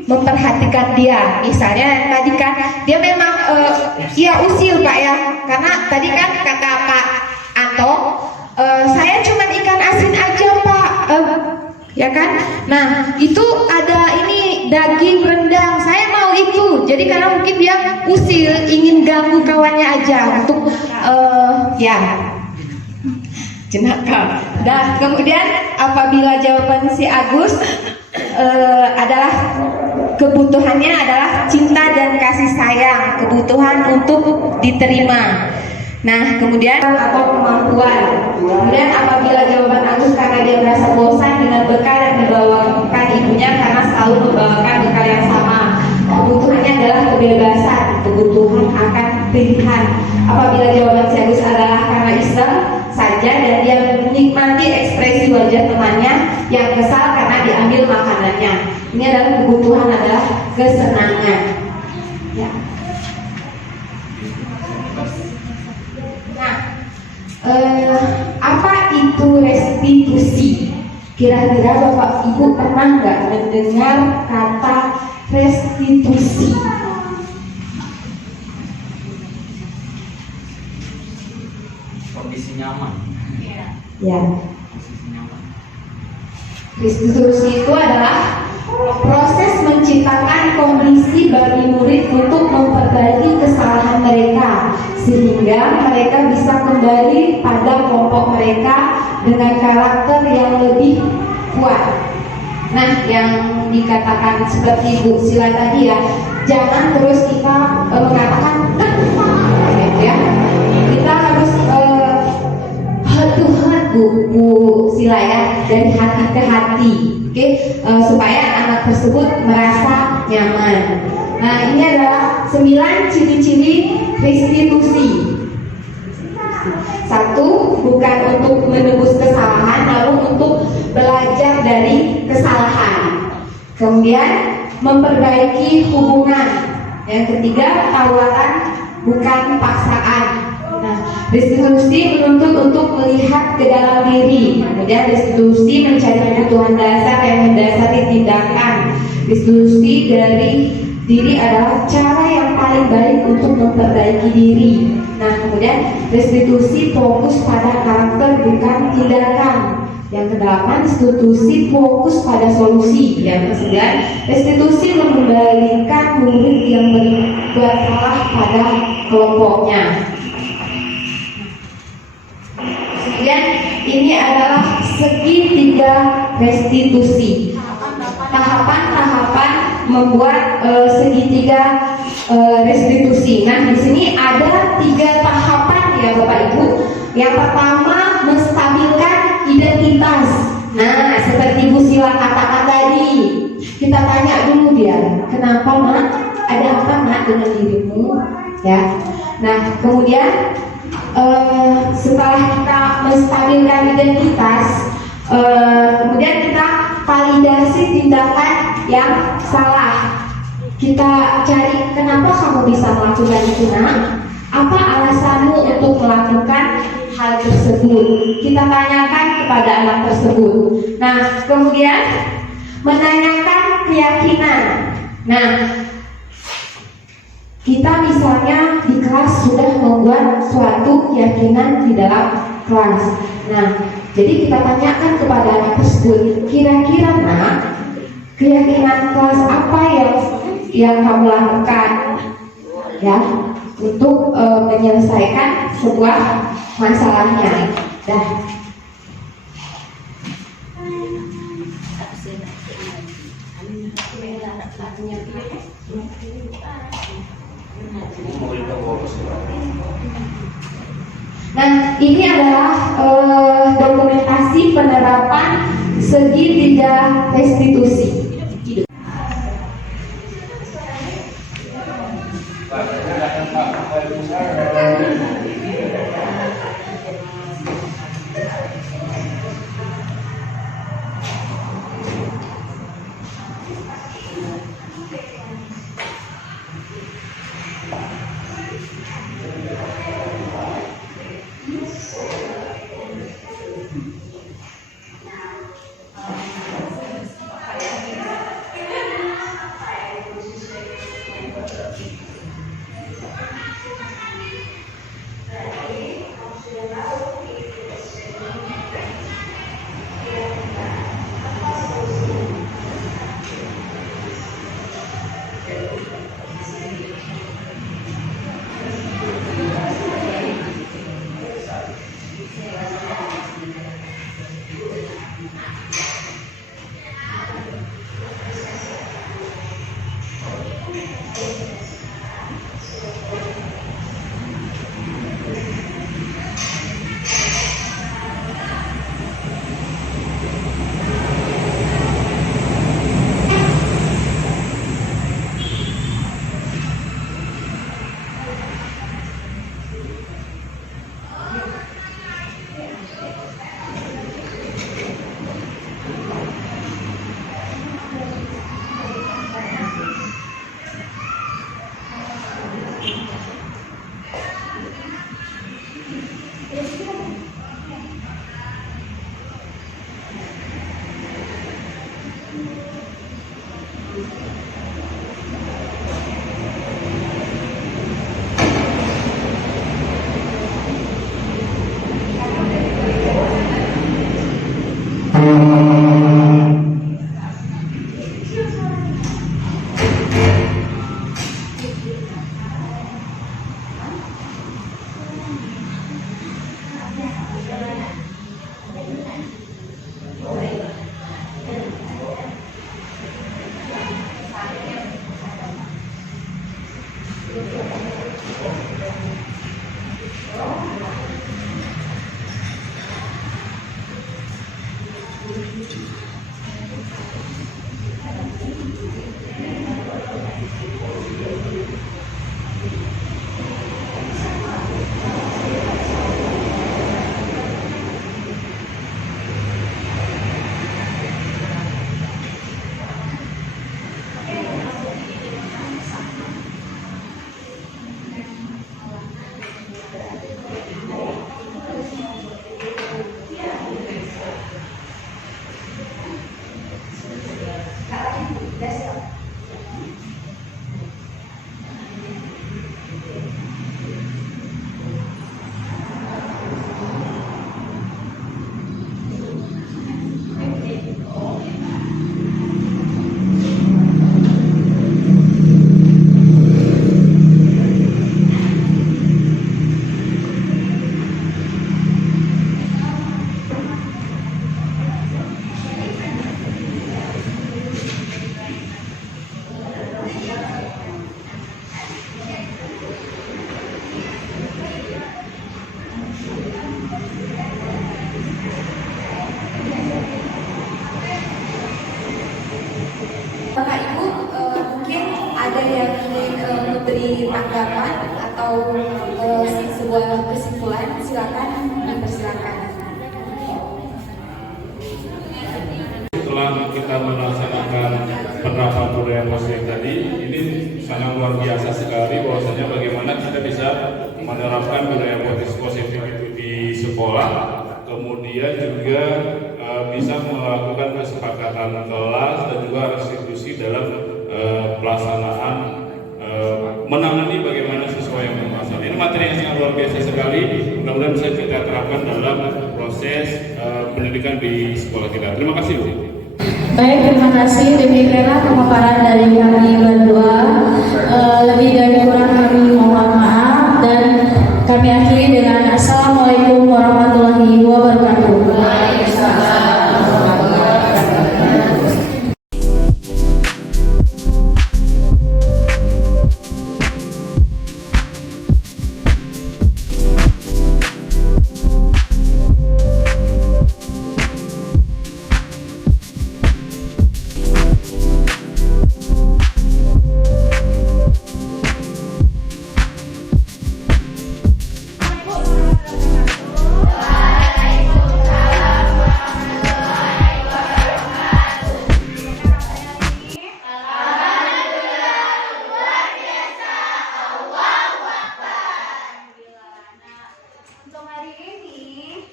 memperhatikan dia. Misalnya tadi kan dia memang ia usil Pak ya, karena tadi kan kata Pak Anto, saya cuma ikan asin aja Pak, ya kan? Nah, itu ada ini daging rendang, saya mau itu. Jadi karena mungkin dia usil, ingin ganggu kawannya aja untuk ya jenaka. Nah, kemudian apabila jawaban si Agus adalah kebutuhannya adalah cinta dan kasih sayang, kebutuhan untuk diterima. Nah, kemudian atau kemampuan. Kemudian apabila jawaban Agus karena dia merasa bosan dengan bekal yang dibawakan ibunya karena selalu membawakan bekal yang sama. Kebutuhannya adalah kebebasan, kebutuhan akan pilihan. Apabila jawaban si Agus adalah karena iseng saja dan dia menikmati ekspresi wajah temannya yang kesal karena diambil makanannya. Ini adalah kebutuhan adalah kesenangan. Ya. Nah, apa itu restitusi? Kira-kira Bapak Ibu pernah nggak mendengar kata restitusi? Kondisi nyaman. Ya. Kondisi nyaman. Restitusi itu adalah proses menciptakan kondisi bagi murid untuk memperbaiki kesalahan mereka sehingga mereka bisa kembali pada kelompok mereka dengan karakter yang lebih kuat. Nah, yang dikatakan seperti Bu Sila tadi ya, jangan terus kita mengatakan gitu ya. Kita harus heart to heart Bu Sila ya, dari hati ke hati. Oke, supaya anak tersebut merasa nyaman. Nah, ini adalah 9 ciri-ciri restitusi. 1, bukan untuk menebus kesalahan, lalu untuk belajar dari kesalahan. Kemudian memperbaiki hubungan. Yang ketiga, tawaran bukan paksaan. Nah, restitusi menuntut untuk melihat ke dalam diri. Kemudian restitusi mencari kebutuhan dasar yang mendasari tindakan. Restitusi dari diri adalah cara yang paling baik untuk memperbaiki diri. Nah, kemudian restitusi fokus pada karakter bukan tindakan. Yang kedelapan, restitusi fokus pada solusi. Yang kesembilan, restitusi mengembalikan murid yang berbuat salah pada kelompoknya. Kemudian ini adalah segitiga restitusi. Tahapan-tahapan membuat segitiga restitusi. Nah, di sini ada 3 tahapan ya Bapak Ibu. Yang pertama, menstabilkan identitas. Nah, seperti Bu Sila katakan tadi, kita tanya dulu dia, kenapa Mak? Ada apa Mak dengan dirimu? Ya. Nah, kemudian setelah kita menstabilkan identitas, kemudian kita validasi tindakan yang salah. Kita cari kenapa kamu bisa melakukan itu Nak? Apa alasanmu untuk melakukan hal tersebut? Kita tanyakan kepada anak tersebut. Nah, kemudian menanyakan keyakinan. Nah, kita misalnya di kelas sudah membuat suatu keyakinan di dalam kelas. Nah, jadi kita tanyakan kepada anak tersebut, kira-kira Nak, keyakinan kelas apa yang kamu lakukan ya untuk menyelesaikan sebuah masalahnya. Dah. Nah, ini adalah dokumentasi penerapan segitiga restitusi. dipersilakan. Setelah kita melaksanakan penerapan budaya positif tadi, ini sangat luar biasa sekali bahwasanya bagaimana kita bisa menerapkan budaya positif itu di sekolah, kemudian juga bisa melakukan kesepakatan kelas dan juga restitusi dalam pelaksanaan menangani bagaimana sesuai yang bermasalah. Ini materi yang sangat luar biasa sekali. Mudah-mudahan bisa kita terapkan dalam proses pendidikan di sekolah kita. Terima kasih, Bu. Baik, terima kasih. Demikianlah pemaparan dari kami berdua. Lebih dan kurang kami mohon maaf dan kami akhiri dengan Assalamualaikum warahmatullahi wabarakatuh. Untuk hari ini,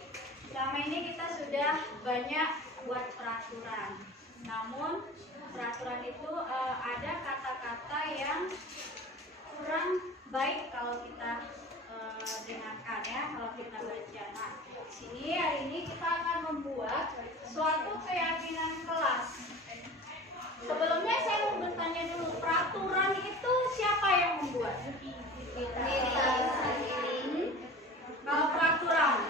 selama ini kita sudah banyak buat peraturan. Namun peraturan itu ada kata-kata yang kurang baik kalau kita dengarkan ya, kalau kita baca. Nah, sini hari ini kita akan membuat suatu keyakinan kelas. Sebelumnya saya mau bertanya dulu, peraturan itu siapa yang membuat? Kalau peraturan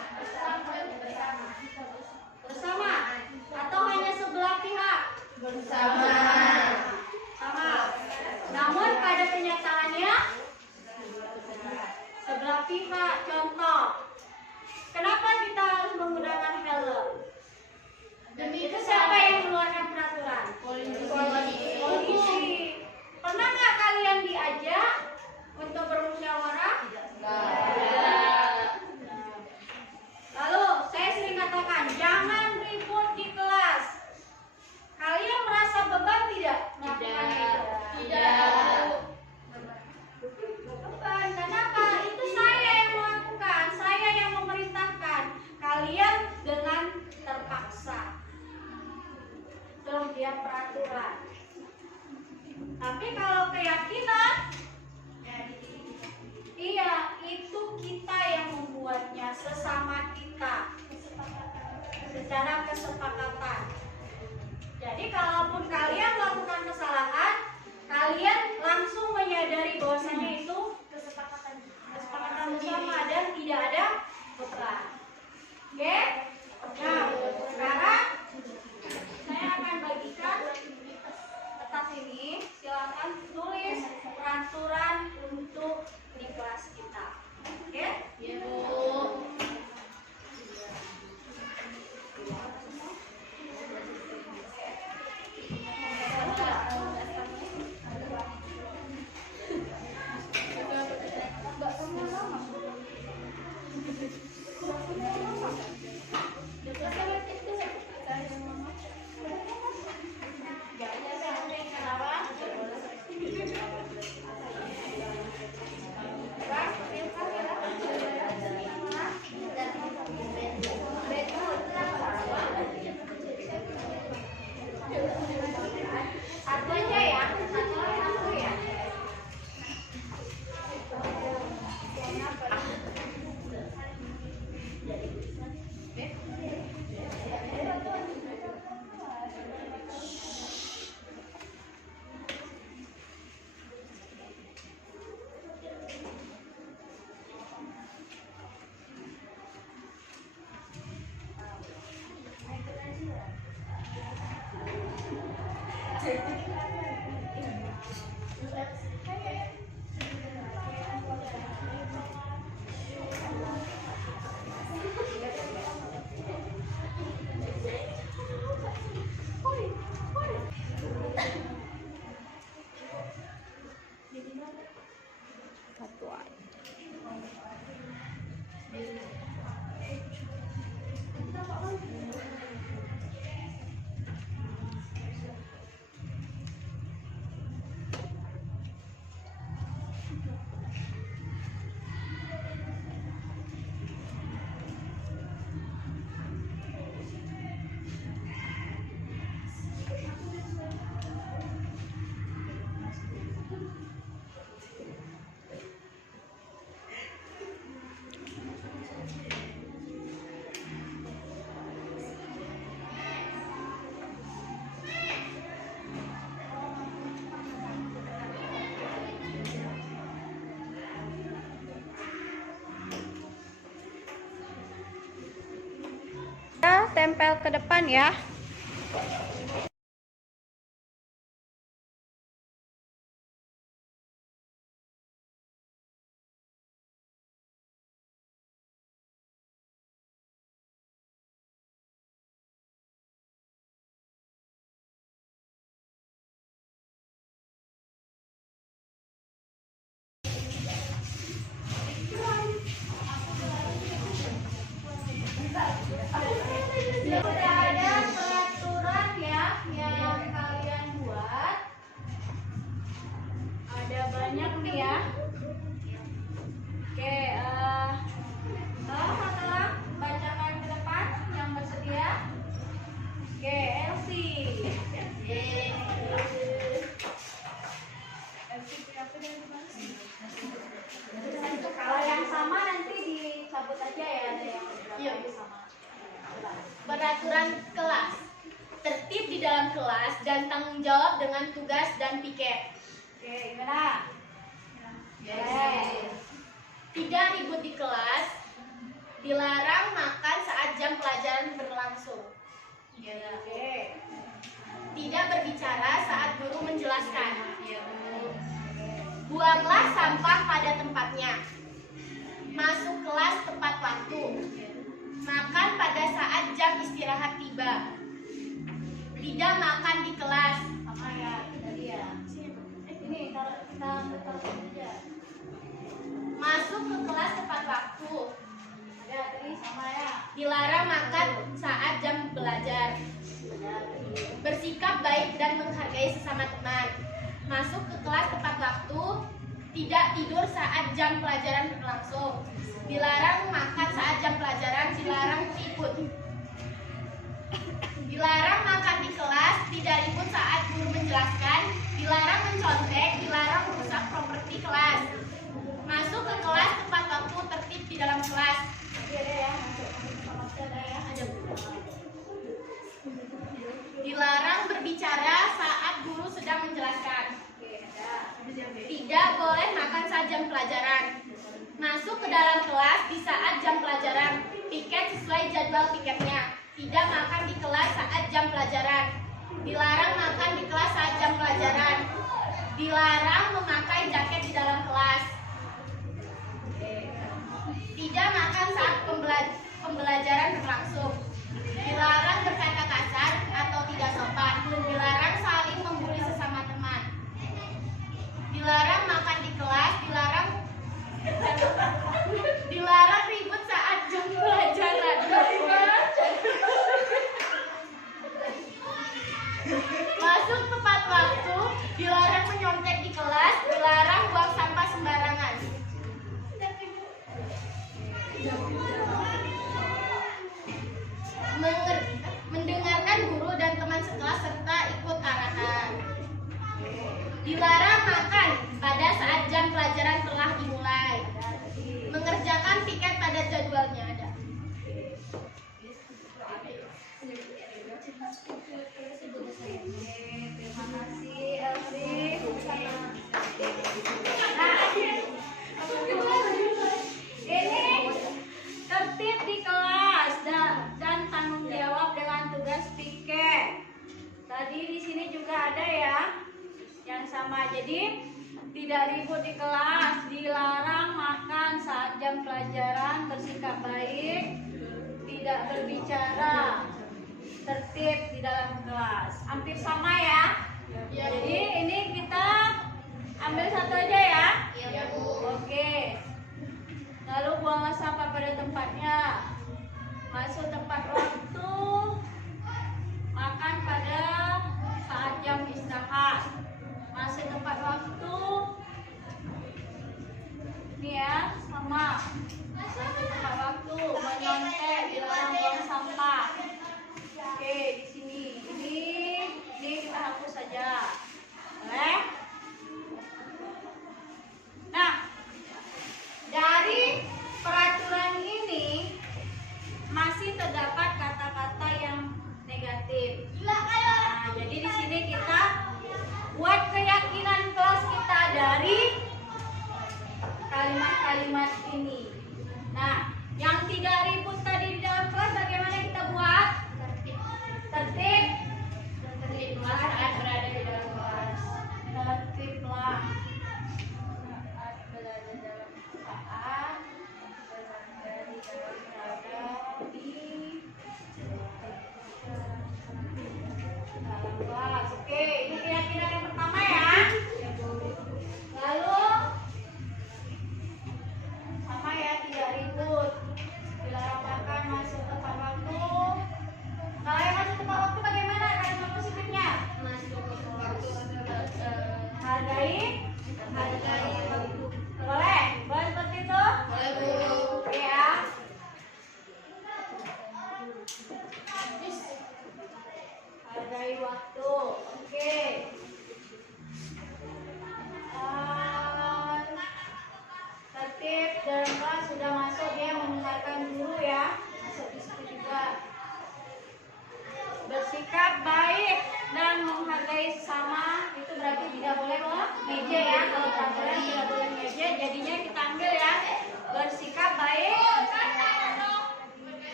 bersama atau hanya sebelah pihak? Bersama. Sama. Namun pada kenyataannya sebelah pihak. Contoh, kenapa kita harus menggunakan helm? Itu siapa yang mengeluarkan peraturan? Polisi. Pernah nggak kalian diajak untuk bermusyawarah? Lalu saya sering katakan, jangan ribut di kelas. Kalian merasa beban tidak? Tidak. Beban, kenapa? Itu saya yang melakukan, saya yang memerintahkan. Kalian dengan terpaksa. Terus dia peraturan. Tapi kalau keyakinan, iya, itu kita yang membuatnya, sesama kita secara kesepakatan. Jadi kalaupun kalian melakukan kesalahan, kalian langsung menyadari bahwasanya itu kesepakatan bersama dan tidak ada beban. Oke? Nah, sekarang saya akan bagikan kertas ini. Silakan tulis peraturan untuk di kelas kita. Oke? Iya, Bu. tempel ke depan ya. Sudah ada peraturan ya yang kalian buat. Ada banyak nih ya. Oke, tolong bacakan ke depan yang bersedia. Oke, Elsie. Kalau yang sama nanti dicabut aja ya, ada yang sama. Peraturan kelas. Tertib di dalam kelas dan tanggung jawab dengan tugas dan piket. Oke, gimana? Yes. Tidak ribut di kelas. Dilarang makan saat jam pelajaran berlangsung. Oke. Tidak berbicara saat guru menjelaskan. Buanglah sampah pada tempatnya. Masuk kelas tepat waktu. Makan pada saat jam istirahat tiba. Tidak makan di kelas. Sama ya, tadi ya. Ini kita aja. Masuk ke kelas tepat waktu. Ada tadi sama ya. Dilarang makan saat jam belajar. Bersikap baik dan menghargai sesama teman. Masuk ke kelas tepat waktu. Tidak tidur saat jam pelajaran berlangsung. Dilarang makan saat jam pelajaran. Dilarang ribut. Dilarang makan di kelas. Tidak ribut saat guru menjelaskan. Dilarang mencontek. Dilarang merusak properti kelas. Masuk ke kelas tepat waktu. Tertib di dalam kelas. Ada ya, masuk ada ya. Ada. Dilarang berbicara saat guru sedang menjelaskan. Oke, ada. Tidak boleh makan saat jam pelajaran. Masuk ke dalam kelas di saat jam pelajaran. Piket sesuai jadwal piketnya. Tidak makan di kelas saat jam pelajaran. Dilarang makan di kelas saat jam pelajaran. Dilarang memakai jaket di dalam kelas. Tidak makan saat pembelajaran berlangsung. Dilarang berkata kasar atau tidak sopan. Dilarang saling membuli sesama teman. Dilarang makan di kelas. Dilarang ribut saat jam pelajaran. Masuk tepat waktu. Dilarang menyontek di kelas. Dilarang buang sampah sembarangan. Mendengarkan guru dan teman sekelas serta ikut arahan. Dilarang makan pada saat jam pelajaran telah dimulai. Mengerjakan piket pada jadwalnya. Ada. Terima kasih Elvi. Ini tertib di kelas dan tanggung jawab dengan tugas piket. Tadi di sini juga ada ya yang sama. Jadi tidak ribut di kelas, dilarang makan saat jam pelajaran, bersikap baik, tidak berbicara, tertib di dalam kelas. Hampir sama ya. Jadi ini kita ambil satu aja ya. Oke. Lalu buanglah sampah pada tempatnya. Masuk tempat waktu. Makan pada saat jam istirahat. Masuk tempat waktu. Ini ya, sama. Masuk tempat waktu. Menyontek, dilarang buang sampah. Oke, di sini. Ini kita hapus saja. Boleh? Nah, dari peraturan ini masih terdapat kata-kata yang negatif. Nah, jadi di sini kita buat keyakinan kelas kita dari kalimat-kalimat ini. Nah, yang tidak ribut tadi di dalam kelas bagaimana kita buat?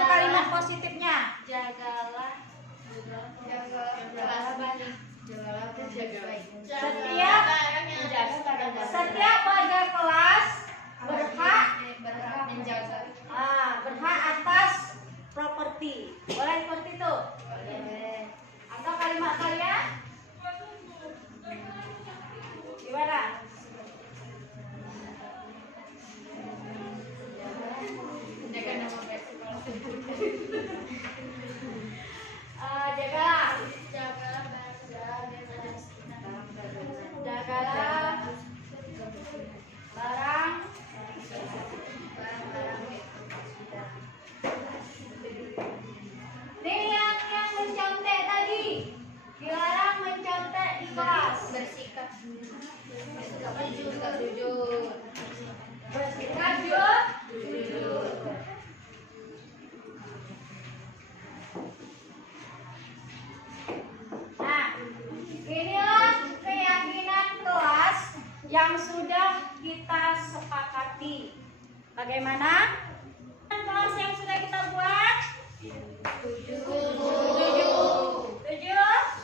itu kalimat positifnya? Jagalah Setiap warga kelas berhak berhak atas properti. Boleh seperti itu? Atau kalimat kalian? Gimana? Jagalah barang nih yang mencontek tadi dilarang mencontek di kelas. Bersikap jujur. Nah, inilah keyakinan kelas yang sudah kita sepakati. Bagaimana? Kelas yang sudah kita buat? Setuju.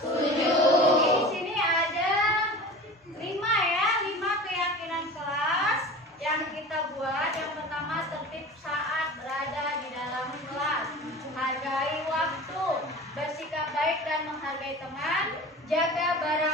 Di sini ada 5 ya, 5 keyakinan kelas yang kita buat. Yang pertama, tertib saat berada di dalam kelas, hargai waktu, bersikap baik dan menghargai teman, jaga barang